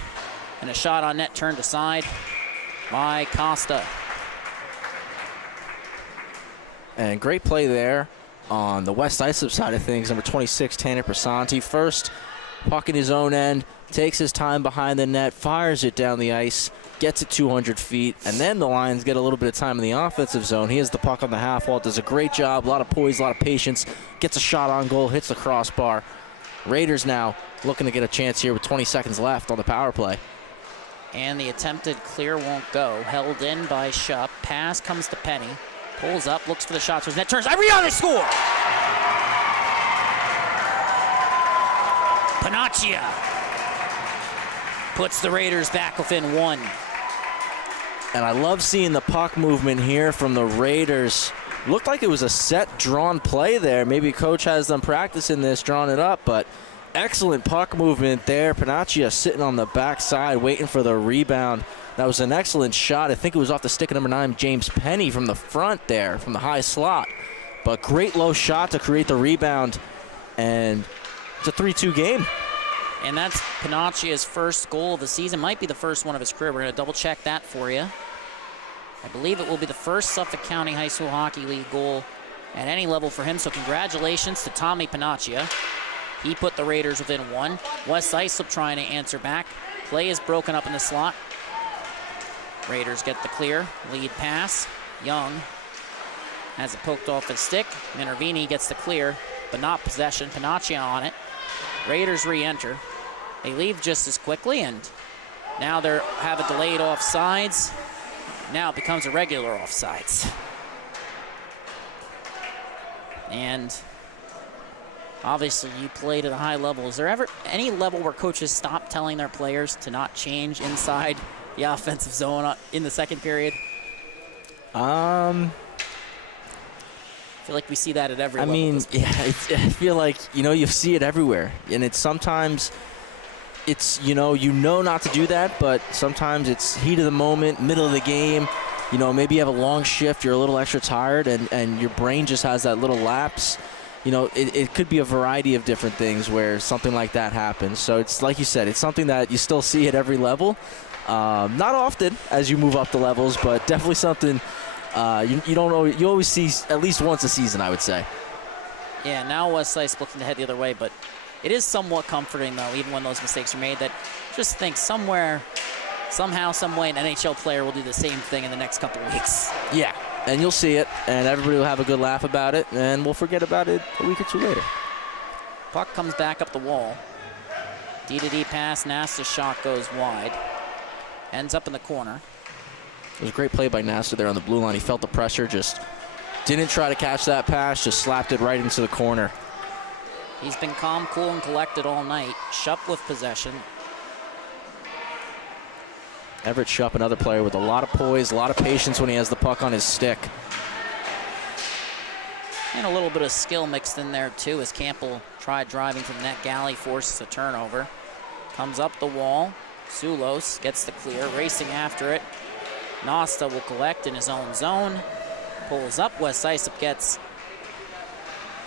And a shot on net turned aside by Costa. And great play there on the West Islip side of things. Number 26, Tanner Pasanti. First, puck in his own end, takes his time behind the net, fires it down the ice, gets it 200 feet, and then the Lions get a little bit of time in the offensive zone. He has the puck on the half wall, does a great job, a lot of poise, a lot of patience, gets a shot on goal, hits the crossbar. Raiders now looking to get a chance here with 20 seconds left on the power play. And the attempted clear won't go. Held in by Shupp. Pass comes to Penny. Pulls up, looks for the shot. Net turns. Iriana score! Panaccia puts the Raiders back within one. And I love seeing the puck movement here from the Raiders. Looked like it was a set, drawn play there. Maybe coach has them practicing this, drawing it up, but excellent puck movement there. Panaccia sitting on the backside, waiting for the rebound. That was an excellent shot. I think it was off the stick of number 9, James Penny, from the front there, from the high slot. But great low shot to create the rebound, and it's a 3-2 game. And that's Panaccia's first goal of the season. Might be the first one of his career. We're going to double check that for you. I believe it will be the first Suffolk County High School Hockey League goal at any level for him. So congratulations to Tommy Panaccia. He put the Raiders within one. West Islip trying to answer back. Play is broken up in the slot. Raiders get the clear. Lead pass. Young has it poked off his stick. Minervini gets the clear, but not possession. Panaccia on it. Raiders re-enter. They leave just as quickly, and now they have a delayed offsides. Now it becomes a regular offsides. And obviously you played at a high level. Is there ever any level where coaches stop telling their players to not change inside the offensive zone in the second period? I feel like we see that at every level. I mean, yeah, I feel like, you see it everywhere. And it's sometimes, you know not to do that, but sometimes it's heat of the moment, middle of the game. Maybe you have a long shift, you're a little extra tired, and your brain just has that little lapse. It could be a variety of different things where something like that happens. So it's like you said, it's something that you still see at every level. Not often as you move up the levels, but definitely something you don't know. You always see at least once a season, I would say. Yeah, now Westside looking to head the other way, but it is somewhat comforting, though, even when those mistakes are made, that just think somewhere, somehow, some way, an NHL player will do the same thing in the next couple of weeks. Yeah, and you'll see it, and everybody will have a good laugh about it, and we'll forget about it a week or two later. Puck comes back up the wall. D-to-D pass, Nasta's shot goes wide. Ends up in the corner. It was a great play by Nasta there on the blue line. He felt the pressure, just didn't try to catch that pass, just slapped it right into the corner. He's been calm, cool, and collected all night. Shupp with possession. Everett Shupp, another player with a lot of poise, a lot of patience when he has the puck on his stick. And a little bit of skill mixed in there, too, as Campbell tried driving to the net. Galley forces a turnover. Comes up the wall. Sulos gets the clear, racing after it. Nasta will collect in his own zone. Pulls up. West Islip gets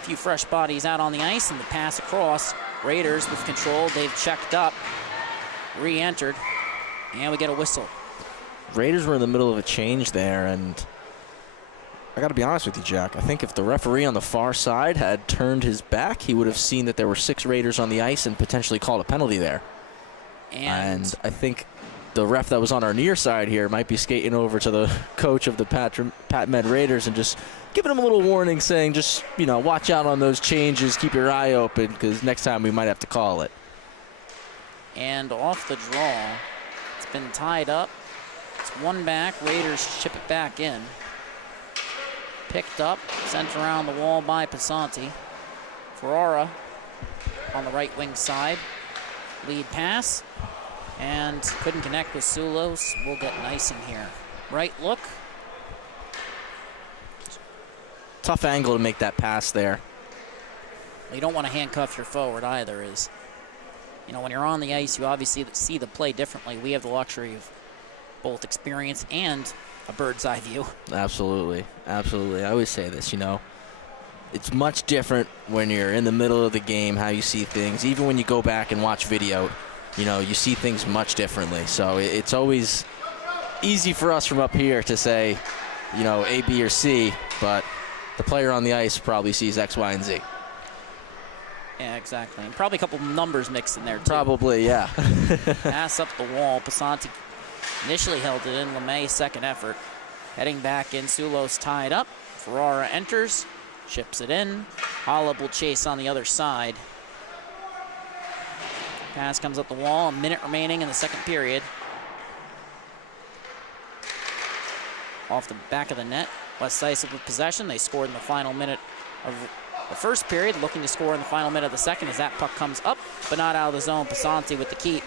a few fresh bodies out on the ice, and the pass across. Raiders with control. They've checked up. Re-entered. And we get a whistle. Raiders were in the middle of a change there, and I got to be honest with you, Jack. I think if the referee on the far side had turned his back, he would have seen that there were 6 Raiders on the ice and potentially called a penalty there. And I think the ref that was on our near side here might be skating over to the coach of the PatMed Raiders and just giving him a little warning, saying just, watch out on those changes, keep your eye open, because next time we might have to call it. And off the draw, it's been tied up. It's one back. Raiders chip it back in. Picked up, sent around the wall by Pasanti. Ferrara on the right wing side. Lead pass. And couldn't connect with Sulos. We'll get an icing here. Right look. Tough angle to make that pass there. Well, you don't want to handcuff your forward either. When you're on the ice, you obviously see the play differently. We have the luxury of both experience and a bird's eye view. Absolutely. Absolutely. I always say this, it's much different when you're in the middle of the game, how you see things. Even when you go back and watch video, you see things much differently. So it's always easy for us from up here to say, A, B, or C, but the player on the ice probably sees X, Y, and Z. Yeah, exactly. And probably a couple numbers mixed in there, too. Probably, yeah. Pass up the wall. Pasanti initially held it in. LeMay, second effort. Heading back in. Sulos tied up. Ferrara enters. Chips it in. Holub will chase on the other side. Pass comes up the wall. A minute remaining in the second period. Off the back of the net. West Islip with possession. They scored in the final minute of the first period. Looking to score in the final minute of the second as that puck comes up, but not out of the zone. Pasanti with the keep.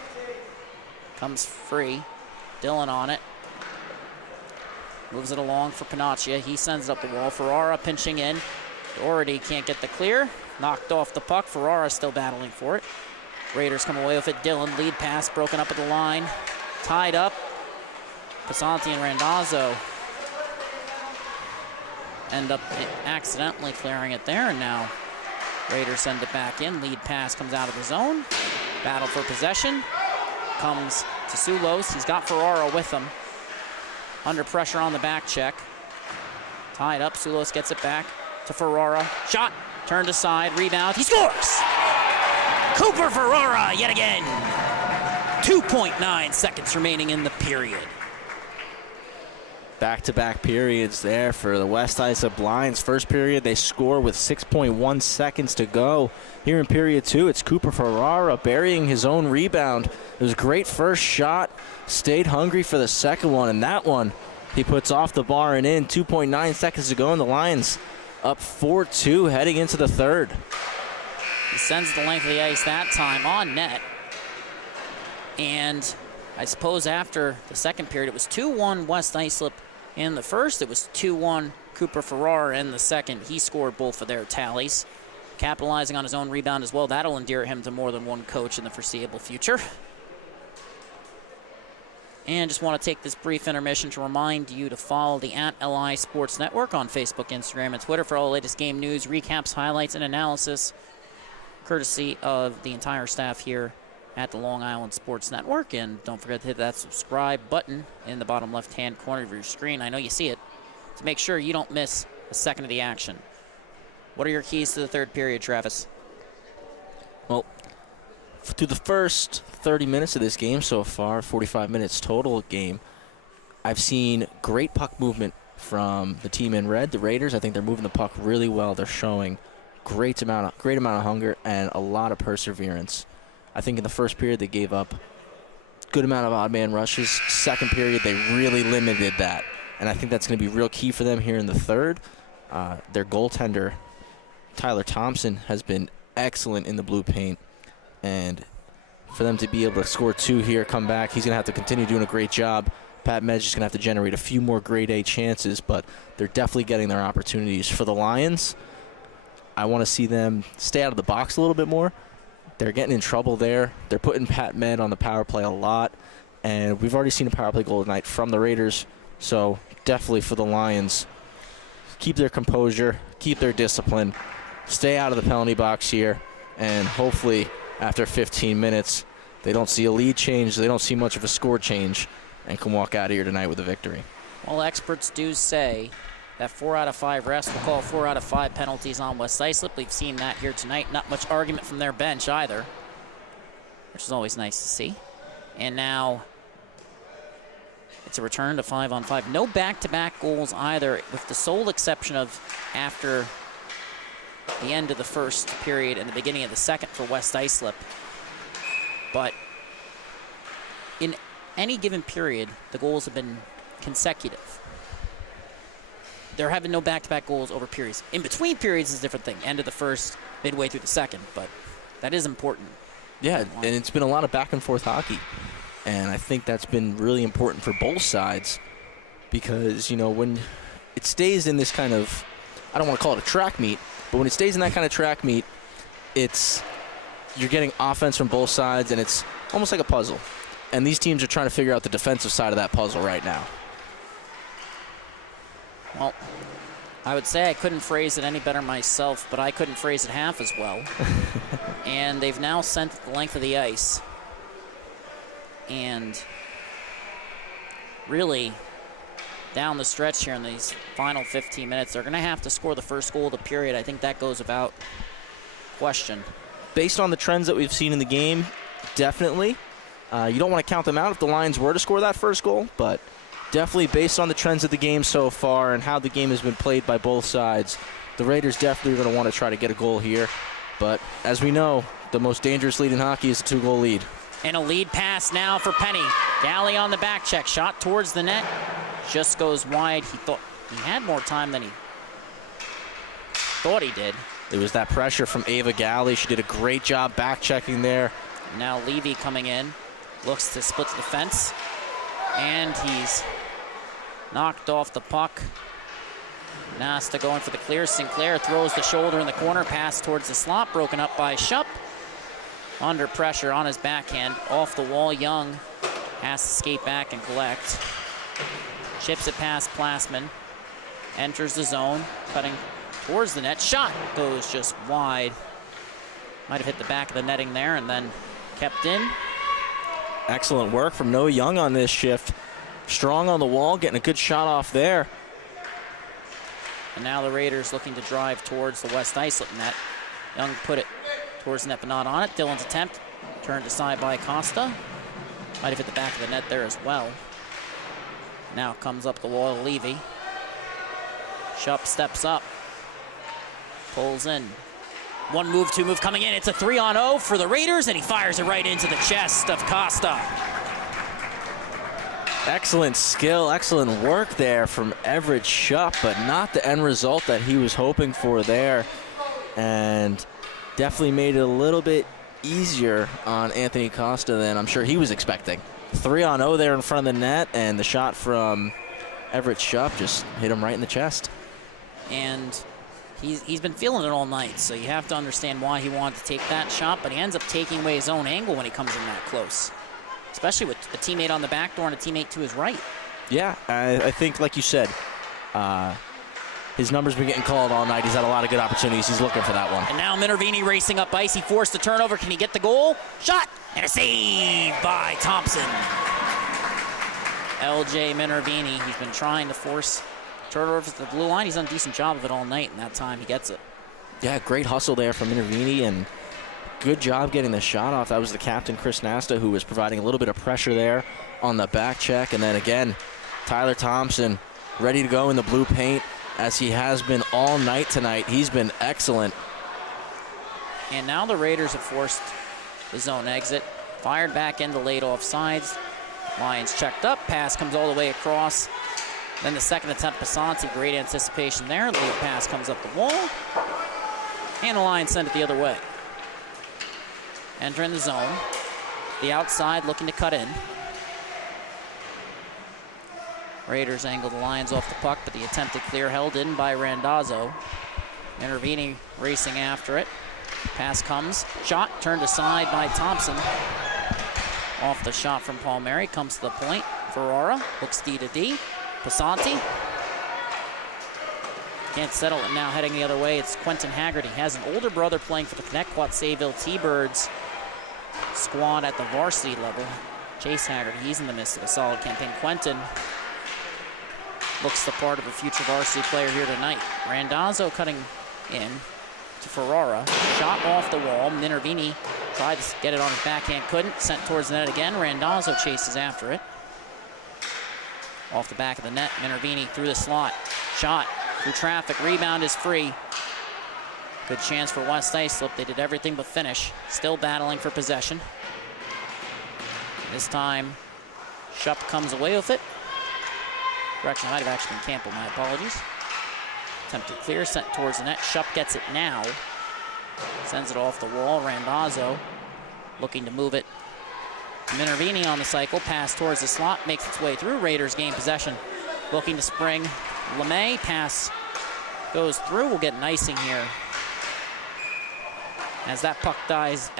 Comes free. Dillon on it. Moves it along for Panaccia. He sends it up the wall. Ferrara pinching in. Doherty can't get the clear. Knocked off the puck. Ferrara still battling for it. Raiders come away with it. Dillon, lead pass, broken up at the line. Tied up. Pasanti and Randazzo end up accidentally clearing it there, and now Raiders send it back in. Lead pass comes out of the zone. Battle for possession. Comes to Sulos. He's got Ferrara with him. Under pressure on the back check. Tied up. Sulos gets it back to Ferrara. Shot. Turned aside. Rebound. He scores! Cooper Ferrara yet again. 2.9 seconds remaining in the period. Back-to-back periods there for the West Islip Lions. First period, they score with 6.1 seconds to go. Here in period two, it's Cooper Ferrara burying his own rebound. It was a great first shot. Stayed hungry for the second one, and that one he puts off the bar and in. 2.9 seconds to go, and the Lions up 4-2 heading into the third. He sends the length of the ice that time on net. And I suppose after the second period, it was 2-1 West Islip in the first. It was 2-1 Cooper Ferrara in the second. He scored both of their tallies. Capitalizing on his own rebound as well. That'll endear him to more than one coach in the foreseeable future. And just want to take this brief intermission to remind you to follow the @LI Sports Network on Facebook, Instagram, and Twitter for all the latest game news, recaps, highlights, and analysis, courtesy of the entire staff here at the Long Island Sports Network. And don't forget to hit that subscribe button in the bottom left-hand corner of your screen. I know you see it, to make sure you don't miss a second of the action. What are your keys to the third period, Travis? Well, through the first 30 minutes of this game so far, 45 minutes total game, I've seen great puck movement from the team in red, the Raiders. I think they're moving the puck really well. They're showing great amount of hunger and a lot of perseverance. I think in the first period they gave up good amount of odd man rushes. Second period they really limited that, and I think that's going to be real key for them here in the third. Their goaltender Tyler Thompson has been excellent in the blue paint, and for them to be able to score two here, come back, he's going to have to continue doing a great job. PatMed's just going to have to generate a few more grade A chances, but they're definitely getting their opportunities. For the Lions, I want to see them stay out of the box a little bit more. They're getting in trouble there. They're putting PatMed on the power play a lot, and we've already seen a power play goal tonight from the Raiders, so definitely for the Lions, keep their composure, keep their discipline, stay out of the penalty box here, and hopefully after 15 minutes they don't see a lead change, they don't see much of a score change, and can walk out of here tonight with a victory. Well, experts do say that 4 out of 5 refs will call 4 out of 5 penalties on West Islip. We've seen that here tonight. Not much argument from their bench either, which is always nice to see. And now to return to 5-on-5. No back-to-back goals either, with the sole exception of after the end of the first period and the beginning of the second for West Islip. But in any given period, the goals have been consecutive. There have been no back-to-back goals over periods. In between periods is a different thing. End of the first, midway through the second, but that is important. Yeah, and it's been a lot of back-and-forth hockey. And I think that's been really important for both sides because, you know, when it stays in this kind of, I don't want to call it a track meet, but when it stays in that kind of track meet, you're getting offense from both sides, and it's almost like a puzzle. And these teams are trying to figure out the defensive side of that puzzle right now. Well, I would say I couldn't phrase it any better myself, but I couldn't phrase it half as well. And they've now sent the length of the ice. And really, down the stretch here in these final 15 minutes, they're going to have to score the first goal of the period. I think that goes without question. Based on the trends that we've seen in the game, definitely. You don't want to count them out if the Lions were to score that first goal, but definitely based on the trends of the game so far and how the game has been played by both sides, the Raiders definitely are going to want to try to get a goal here. But as we know, the most dangerous lead in hockey is a 2-goal lead. And a lead pass now for Penny. Galley on the back check, shot towards the net. Just goes wide. He thought he had more time than he thought he did. It was that pressure from Ava Galley. She did a great job back checking there. Now Levy coming in. Looks to split the fence. And he's knocked off the puck. Nasta going for the clear. Sinclair throws the shoulder in the corner. Pass towards the slot. Broken up by Shupp. Under pressure on his backhand. Off the wall. Young has to skate back and collect. Chips it past Plasman. Enters the zone. Cutting towards the net. Shot goes just wide. Might have hit the back of the netting there and then kept in. Excellent work from Noah Young on this shift. Strong on the wall, getting a good shot off there. And now the Raiders looking to drive towards the West Islip net. Young put it towards the net, but not on it. Dillon's attempt, turned aside by Costa. Might have hit the back of the net there as well. Now comes up the wall, Levy. Shupp steps up, pulls in. One move, two move coming in. It's a 3-on-0 for the Raiders, and he fires it right into the chest of Costa. Excellent skill, excellent work there from Everett Shupp, but not the end result that he was hoping for there. And definitely made it a little bit easier on Anthony Costa than I'm sure he was expecting. 3-on-0 there in front of the net, and the shot from Everett Shupp just hit him right in the chest. And he's been feeling it all night, so you have to understand why he wanted to take that shot, but he ends up taking away his own angle when he comes in that close, especially with a teammate on the back door and a teammate to his right. Yeah, I think, like you said, his number's been getting called all night. He's had a lot of good opportunities. He's looking for that one. And now Minervini racing up ice. He forced the turnover. Can he get the goal? Shot! And a save by Thompson. LJ Minervini, he's been trying to force turnovers at the blue line. He's done a decent job of it all night, and that time he gets it. Yeah, great hustle there from Minervini, and good job getting the shot off. That was the captain, Chris Nasta, who was providing a little bit of pressure there on the back check. And then again, Tyler Thompson ready to go in the blue paint, as he has been all night tonight. He's been excellent. And now the Raiders have forced the zone exit. Fired back into late offsides. Lions checked up. Pass comes all the way across. Then the second attempt, Pasanti. Great anticipation there. Late pass comes up the wall. And the Lions send it the other way. Entering the zone. The outside looking to cut in. Raiders angle the Lions off the puck, but the attempted clear held in by Randazzo. Minervini racing after it. Pass comes. Shot turned aside by Thompson. Off the shot from Palmieri. Comes to the point. Ferrara looks D to D. Pasanti. Can't settle it now. Heading the other way, it's Quentin Haggerty. Has an older brother playing for the Connecticut Sayville T-Birds squad at the varsity level. Chase Haggerty, he's in the midst of a solid campaign. Quentin looks the part of a future varsity player here tonight. Randazzo cutting in to Ferrara. Shot off the wall. Minervini tried to get it on his backhand, couldn't. Sent towards the net again. Randazzo chases after it. Off the back of the net, Minervini through the slot. Shot through traffic, rebound is free. Good chance for West Islip. They did everything but finish. Still battling for possession. This time, Shupp comes away with it. Correction, might have actually been Campbell, my apologies. Attempted clear, sent towards the net. Shupp gets it now. Sends it off the wall. Randazzo looking to move it. Minervini on the cycle, pass towards the slot, makes its way through. Raiders gain possession. Looking to spring. LeMay, pass goes through. We'll get an icing here as that puck dies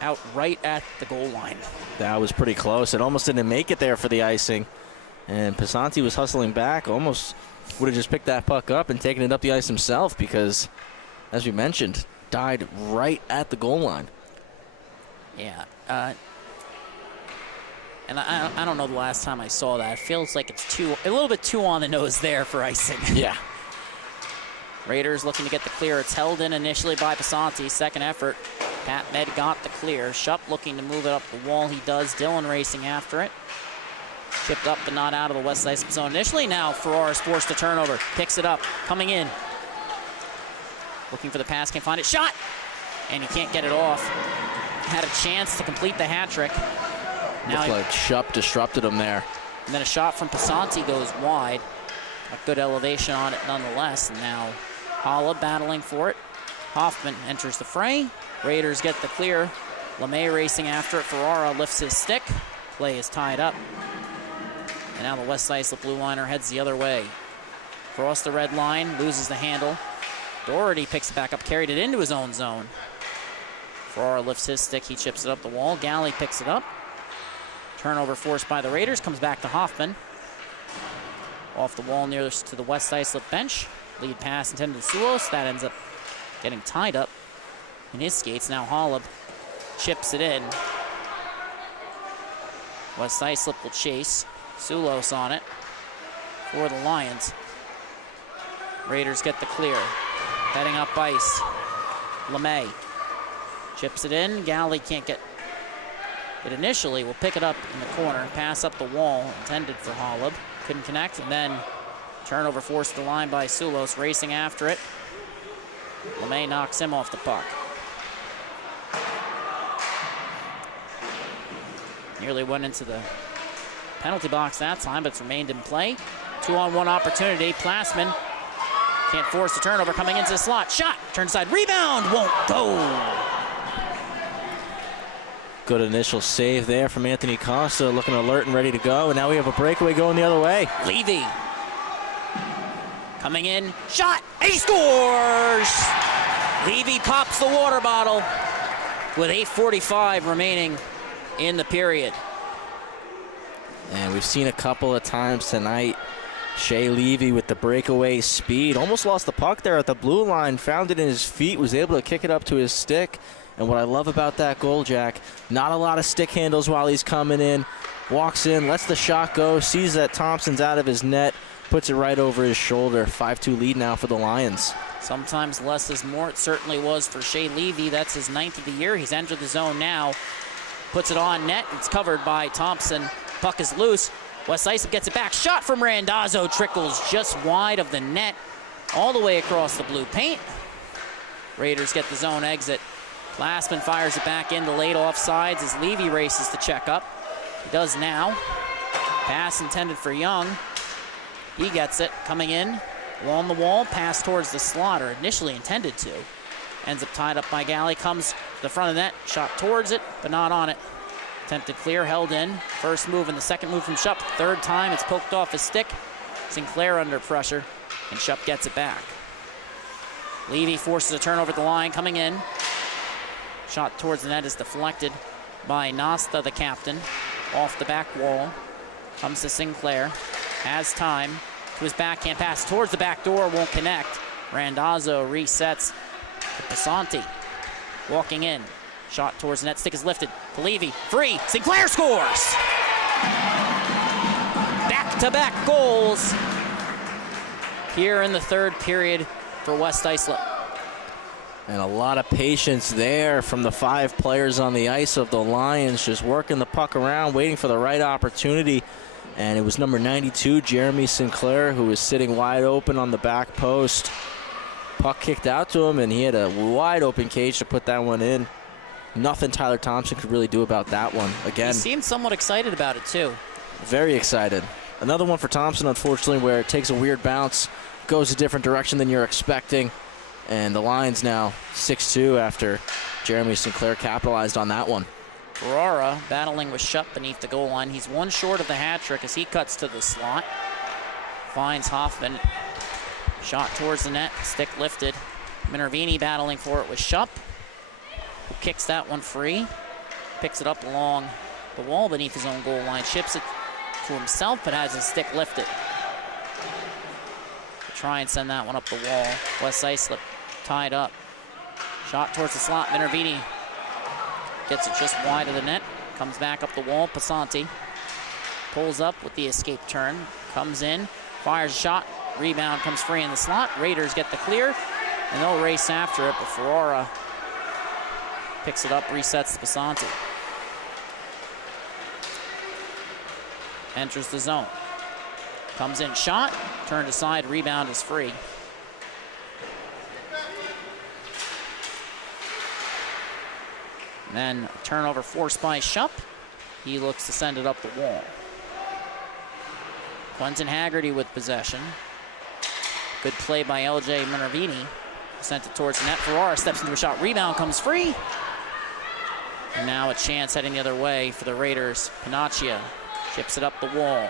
out right at the goal line. That was pretty close. It almost didn't make it there for the icing. And Pasanti was hustling back, almost would have just picked that puck up and taken it up the ice himself because, as we mentioned, died right at the goal line. Yeah. And I don't know the last time I saw that. It feels like it's a little bit too on the nose there for icing. Yeah. Raiders looking to get the clear. It's held in initially by Pasanti. Second effort. PatMed got the clear. Shupp looking to move it up the wall. He does. Dillon racing after it. Chipped up but not out of the West Islip zone initially. Now Ferrara's forced a turnover. Picks it up. Coming in. Looking for the pass. Can't find it. Shot! And he can't get it off. Had a chance to complete the hat trick. Now looked like Shupp disrupted him there. And then a shot from Pasanti goes wide. A good elevation on it nonetheless. And now Holla battling for it. Hoffman enters the fray. Raiders get the clear. LeMay racing after it. Ferrara lifts his stick. Play is tied up. And now the West Islip blue liner heads the other way. Across the red line, loses the handle. Doherty picks it back up, carried it into his own zone. Ferrara lifts his stick, he chips it up the wall. Galley picks it up. Turnover forced by the Raiders, comes back to Hoffman. Off the wall nearest to the West Islip bench. Lead pass intended to Sulos. That ends up getting tied up in his skates. Now Hollab chips it in. West Islip will chase. Sulos on it for the Lions. Raiders get the clear. Heading up ice. LeMay chips it in. Galley can't get it initially. Will pick it up in the corner. Pass up the wall intended for Hollab. Couldn't connect. And then turnover forced to the line by Sulos. Racing after it. LeMay knocks him off the puck. Nearly went into the penalty box that time, but it's remained in play. 2-on-1 opportunity. Plasman can't force the turnover. Coming into the slot. Shot. Turn side. Rebound. Won't go. Good initial save there from Anthony Costa. Looking alert and ready to go. And now we have a breakaway going the other way. Levy. Coming in. Shot. He scores. Levy pops the water bottle with 8:45 remaining in the period. And we've seen a couple of times tonight. Shea Levy with the breakaway speed. Almost lost the puck there at the blue line. Found it in his feet. Was able to kick it up to his stick. And what I love about that goal, Jack, not a lot of stick handles while he's coming in. Walks in, lets the shot go. Sees that Thompson's out of his net. Puts it right over his shoulder. 5-2 lead now for the Lions. Sometimes less is more. It certainly was for Shea Levy. That's his 9th of the year. He's entered the zone now. Puts it on net. It's covered by Thompson. Puck is loose. West Islip gets it back. Shot from Randazzo. Trickles just wide of the net. All the way across the blue paint. Raiders get the zone exit. Glassman fires it back into late offsides as Levy races to check up. He does now. Pass intended for Young. He gets it. Coming in. Along the wall. Pass towards the slot, or initially intended to. Ends up tied up by Galley. Comes to the front of the net. Shot towards it, but not on it. Attempted clear, held in. First move and the second move from Shupp. Third time, it's poked off his stick. Sinclair under pressure, and Shupp gets it back. Levy forces a turnover at the line, coming in. Shot towards the net is deflected by Nasta, the captain. Off the back wall. Comes to Sinclair. Has time. To his backhand pass towards the back door, won't connect. Randazzo resets to Pasanti. Walking in. Shot towards the net, stick is lifted. To Levy, free, Sinclair scores! Back-to-back goals here in the third period for West Islip. And a lot of patience there from the 5 players on the ice of the Lions, just working the puck around, waiting for the right opportunity. And it was number 92, Jeremy Sinclair, who was sitting wide open on the back post. Puck kicked out to him, and he had a wide open cage to put that one in. Nothing Tyler Thompson could really do about that one. Again, He seemed somewhat excited about it, too. very excited. Another one for Thompson, unfortunately, where it takes a weird bounce, goes a different direction than you're expecting. And the Lions now 6-2 after Jeremy Sinclair capitalized on that one. Ferrara battling with Shutt beneath the goal line. He's one short of the hat trick as he cuts to the slot. Finds Hoffman. Shot towards the net, stick lifted. Minervini battling for it with Shupp, who kicks that one free. Picks it up along the wall beneath his own goal line. Chips it to himself, but has his stick lifted. Try and send that one up the wall. West Islip tied up. Shot towards the slot. Minervini gets it just wide of the net. Comes back up the wall. Passanti pulls up with the escape turn. Comes in. Fires a shot. Rebound comes free in the slot. Raiders get the clear. And they'll race after it. But Ferrara picks it up. Resets to Passanti. Enters the zone. Comes in, shot, turned aside, rebound is free. And then turnover forced by Shupp. He looks to send it up the wall. Quentin Haggerty with possession. Good play by LJ Minervini. Sent it towards the net. Ferrara steps into a shot, rebound comes free. And now a chance heading the other way for the Raiders. Panaccia chips it up the wall.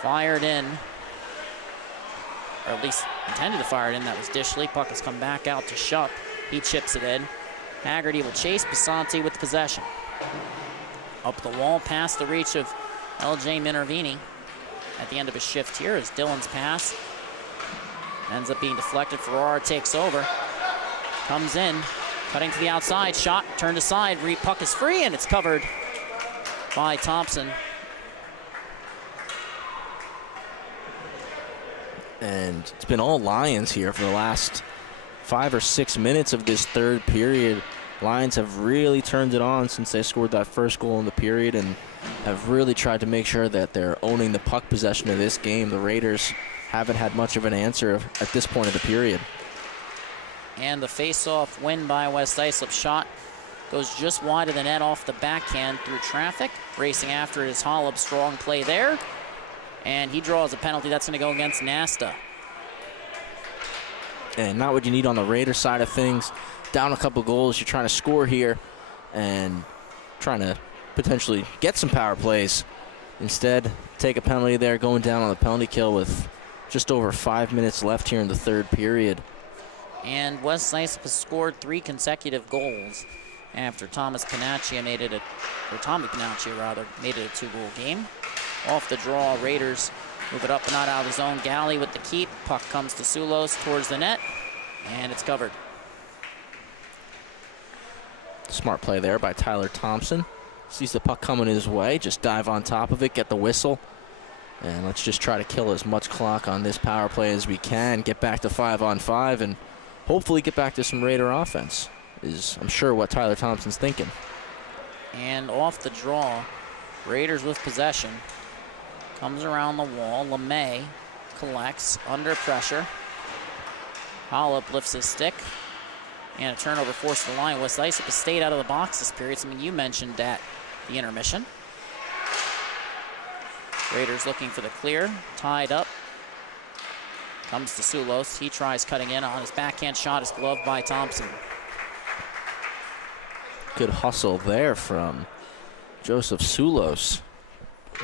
Fired in, or at least intended to fire it in. That was Dishley. Puck has come back out to Shupp. He chips it in. Haggerty will chase. Passanti with possession. Up the wall, past the reach of LJ Minervini at the end of his shift here as Dillon's pass ends up being deflected. Ferrara takes over. Comes in, cutting to the outside. Shot, turned aside. Puck is free, and it's covered by Thompson. And it's been all Lions here for the last 5 or 6 minutes of this third period. Lions have really turned it on since they scored that first goal in the period and have really tried to make sure that they're owning the puck possession of this game. The Raiders haven't had much of an answer at this point of the period. And the face-off win by West Islip. Shot goes just wide of the net off the backhand through traffic. Racing after it is Holub. Strong play there. And he draws a penalty. That's going to go against Nasta. And not what you need on the Raiders side of things. Down a couple goals, you're trying to score here and trying to potentially get some power plays. Instead, take a penalty there, going down on the penalty kill with just over 5 minutes left here in the third period. And West Islip has scored 3 consecutive goals after Tommy Panaccia made it a 2-goal game. Off the draw, Raiders move it up and not out of the zone. Galley with the keep. Puck comes to Sulos towards the net, and it's covered. Smart play there by Tyler Thompson. Sees the puck coming his way, just dive on top of it, get the whistle. And let's just try to kill as much clock on this power play as we can. Get back to 5-on-5 and hopefully get back to some Raider offense, is I'm sure what Tyler Thompson's thinking. And off the draw, Raiders with possession. Comes around the wall. LeMay collects under pressure. Holub lifts his stick. And a turnover forced the line. West Islip has stayed out of the box this period. Something you mentioned at the intermission. Raiders looking for the clear. Tied up. Comes to Sulos. He tries cutting in on his backhand shot. Is gloved by Thompson. Good hustle there from Joseph Sulos.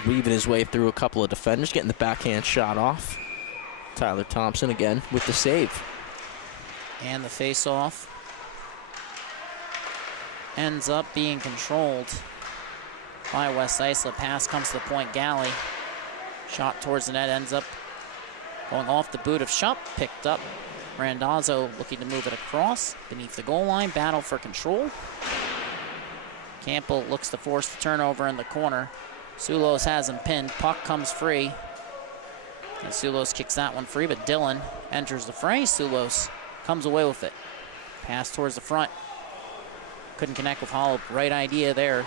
Weaving his way through a couple of defenders, getting the backhand shot off. Tyler Thompson again with the save. And the face-off ends up being controlled by West Islip. Pass comes to the point. Galley. Shot towards the net ends up going off the boot of Shupp. Picked up. Randazzo looking to move it across beneath the goal line. Battle for control. Campbell looks to force the turnover in the corner. Sulos has him pinned. Puck comes free. And Sulos kicks that one free, but Dillon enters the fray. Sulos comes away with it. Pass towards the front. Couldn't connect with Hollow. Right idea there.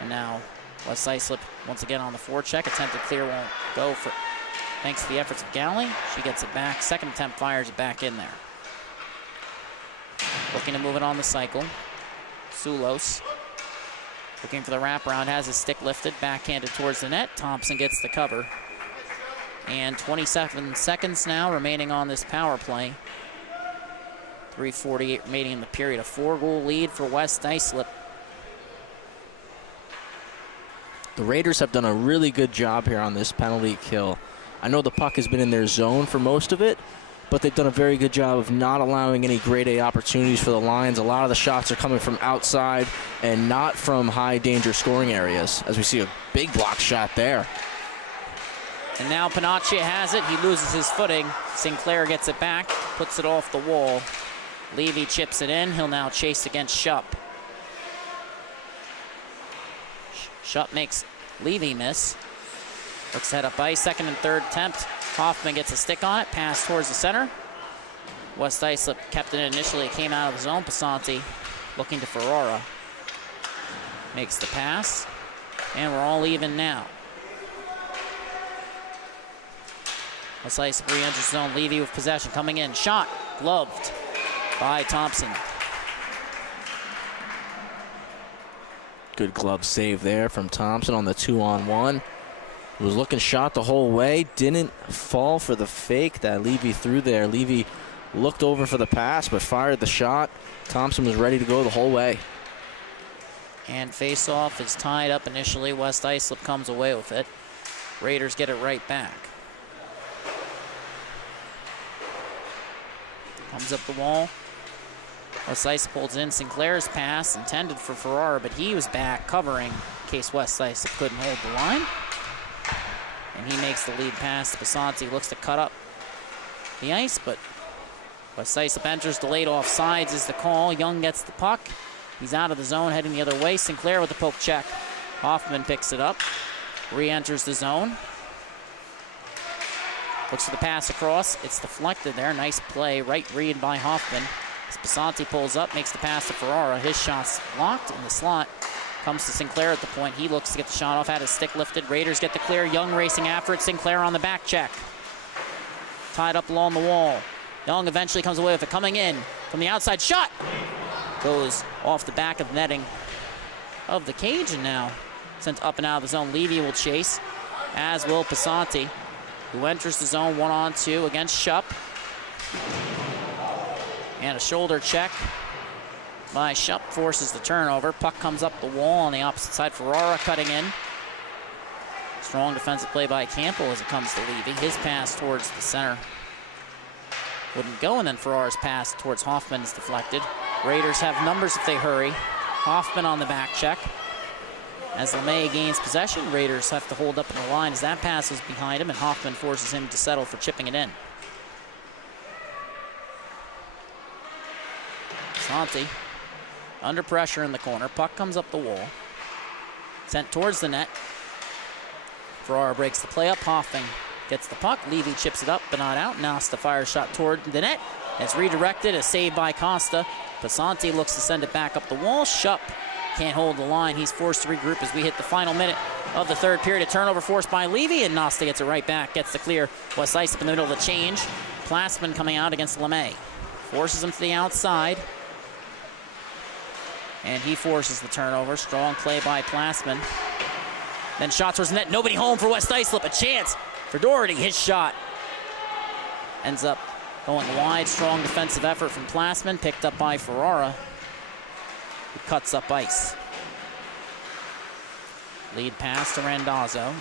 And now West Islip once again on the forecheck. Attempted clear won't go for thanks to the efforts of Galley. She gets it back. Second attempt fires it back in there. Looking to move it on the cycle. Sulos looking for the wraparound, has his stick lifted, backhanded towards the net. Thompson gets the cover. And 27 seconds now remaining on this power play. 3:48 remaining in the period. A 4-goal lead for West Islip. The Raiders have done a really good job here on this penalty kill. I know the puck has been in their zone for most of it, but they've done a very good job of not allowing any grade A opportunities for the Lions. A lot of the shots are coming from outside and not from high danger scoring areas, as we see a big block shot there. And now Panaccia has it. He loses his footing. Sinclair gets it back, puts it off the wall. Levy chips it in. He'll now chase against Shupp. Shupp makes Levy miss. Looks head up ice. Second and third attempt. Hoffman gets a stick on it. Pass towards the center. West Islip kept it in initially. It came out of the zone. Pasanti looking to Ferrara. Makes the pass. And we're all even now. West Islip re-enters zone. Levy with possession. Coming in. Shot. Gloved by Thompson. Good glove save there from Thompson on the 2-on-1. Was looking shot the whole way. Didn't fall for the fake that Levy threw there. Levy looked over for the pass but fired the shot. Thompson was ready to go the whole way. And face-off is tied up initially. West Islip comes away with it. Raiders get it right back. Comes up the wall. West Islip holds in. Sinclair's pass intended for Ferrara, but he was back covering in case West Islip couldn't hold the line. And he makes the lead pass. Pasanti looks to cut up the ice, but West Islip enters. Delayed offsides is the call. Young gets the puck. He's out of the zone, heading the other way. Sinclair with the poke check. Hoffman picks it up. Re-enters the zone. Looks for the pass across. It's deflected there. Nice play. Right read by Hoffman. As Pasanti pulls up, makes the pass to Ferrara. His shot's blocked in the slot. Comes to Sinclair at the point. He looks to get the shot off. Had his stick lifted. Raiders get the clear. Young racing after it. Sinclair on the back check. Tied up along the wall. Young eventually comes away with it. Coming in from the outside. Shot! Goes off the back of the netting of the cage, and now sent up and out of the zone. Levy will chase, as will Pasanti, who enters the zone 1-on-2 against Shupp. And a shoulder check by Shupp forces the turnover. Puck comes up the wall on the opposite side. Ferrara cutting in. Strong defensive play by Campbell as it comes to Levy. His pass towards the center wouldn't go, and then Ferrara's pass towards Hoffman is deflected. Raiders have numbers if they hurry. Hoffman on the back check. As LeMay gains possession, Raiders have to hold up in the line as that pass is behind him, and Hoffman forces him to settle for chipping it in. Santi under pressure in the corner. Puck comes up the wall. Sent towards the net. Ferrara breaks the play up. Hoffman gets the puck. Levy chips it up, but not out. Nasta fires shot toward the net. It's redirected. A save by Costa. Pasanti looks to send it back up the wall. Shupp can't hold the line. He's forced to regroup as we hit the final minute of the third period. A turnover forced by Levy, and Nasta gets it right back. Gets the clear. West Islip in the middle of the change. Plasman coming out against LeMay. Forces him to the outside. And he forces the turnover. Strong play by Plasman. Then shot towards the net. Nobody home for West Islip. A chance for Doherty. His shot ends up going wide. Strong defensive effort from Plasman. Picked up by Ferrara, who cuts up ice. Lead pass to Randazzo.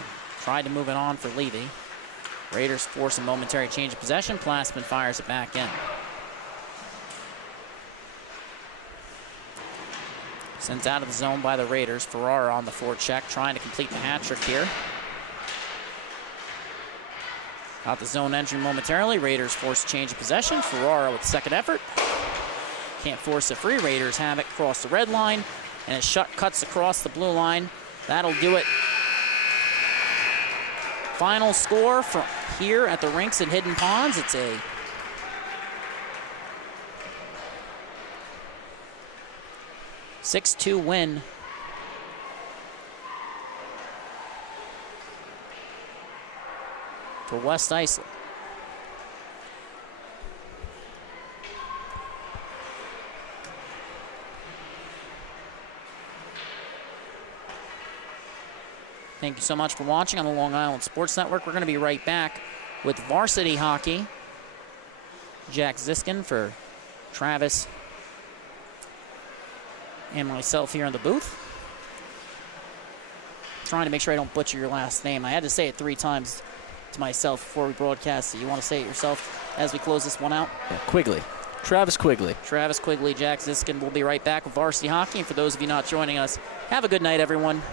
Tried to move it on for Levy. Raiders force a momentary change of possession. Plasman fires it back in. Sent out of the zone by the Raiders. Ferrara on the forecheck, trying to complete the hat trick here. Got the zone entry momentarily. Raiders force a change of possession. Ferrara with the second effort. Can't force it free. Raiders have it across the red line, and his shot cuts across the blue line. That'll do it. Final score from here at the rinks in Hidden Ponds. It's a 6-2 win for West Islip. Thank you so much for watching on the Long Island Sports Network. We're going to be right back with varsity hockey. Jack Ziskin for Travis and myself here in the booth. Trying to make sure I don't butcher your last name. I had to say it 3 times to myself before we broadcast it. You want to say it yourself as we close this one out? Yeah, Quigley. Travis Quigley. Travis Quigley, Jack Ziskin. We'll be right back with varsity hockey. And for those of you not joining us, have a good night, everyone.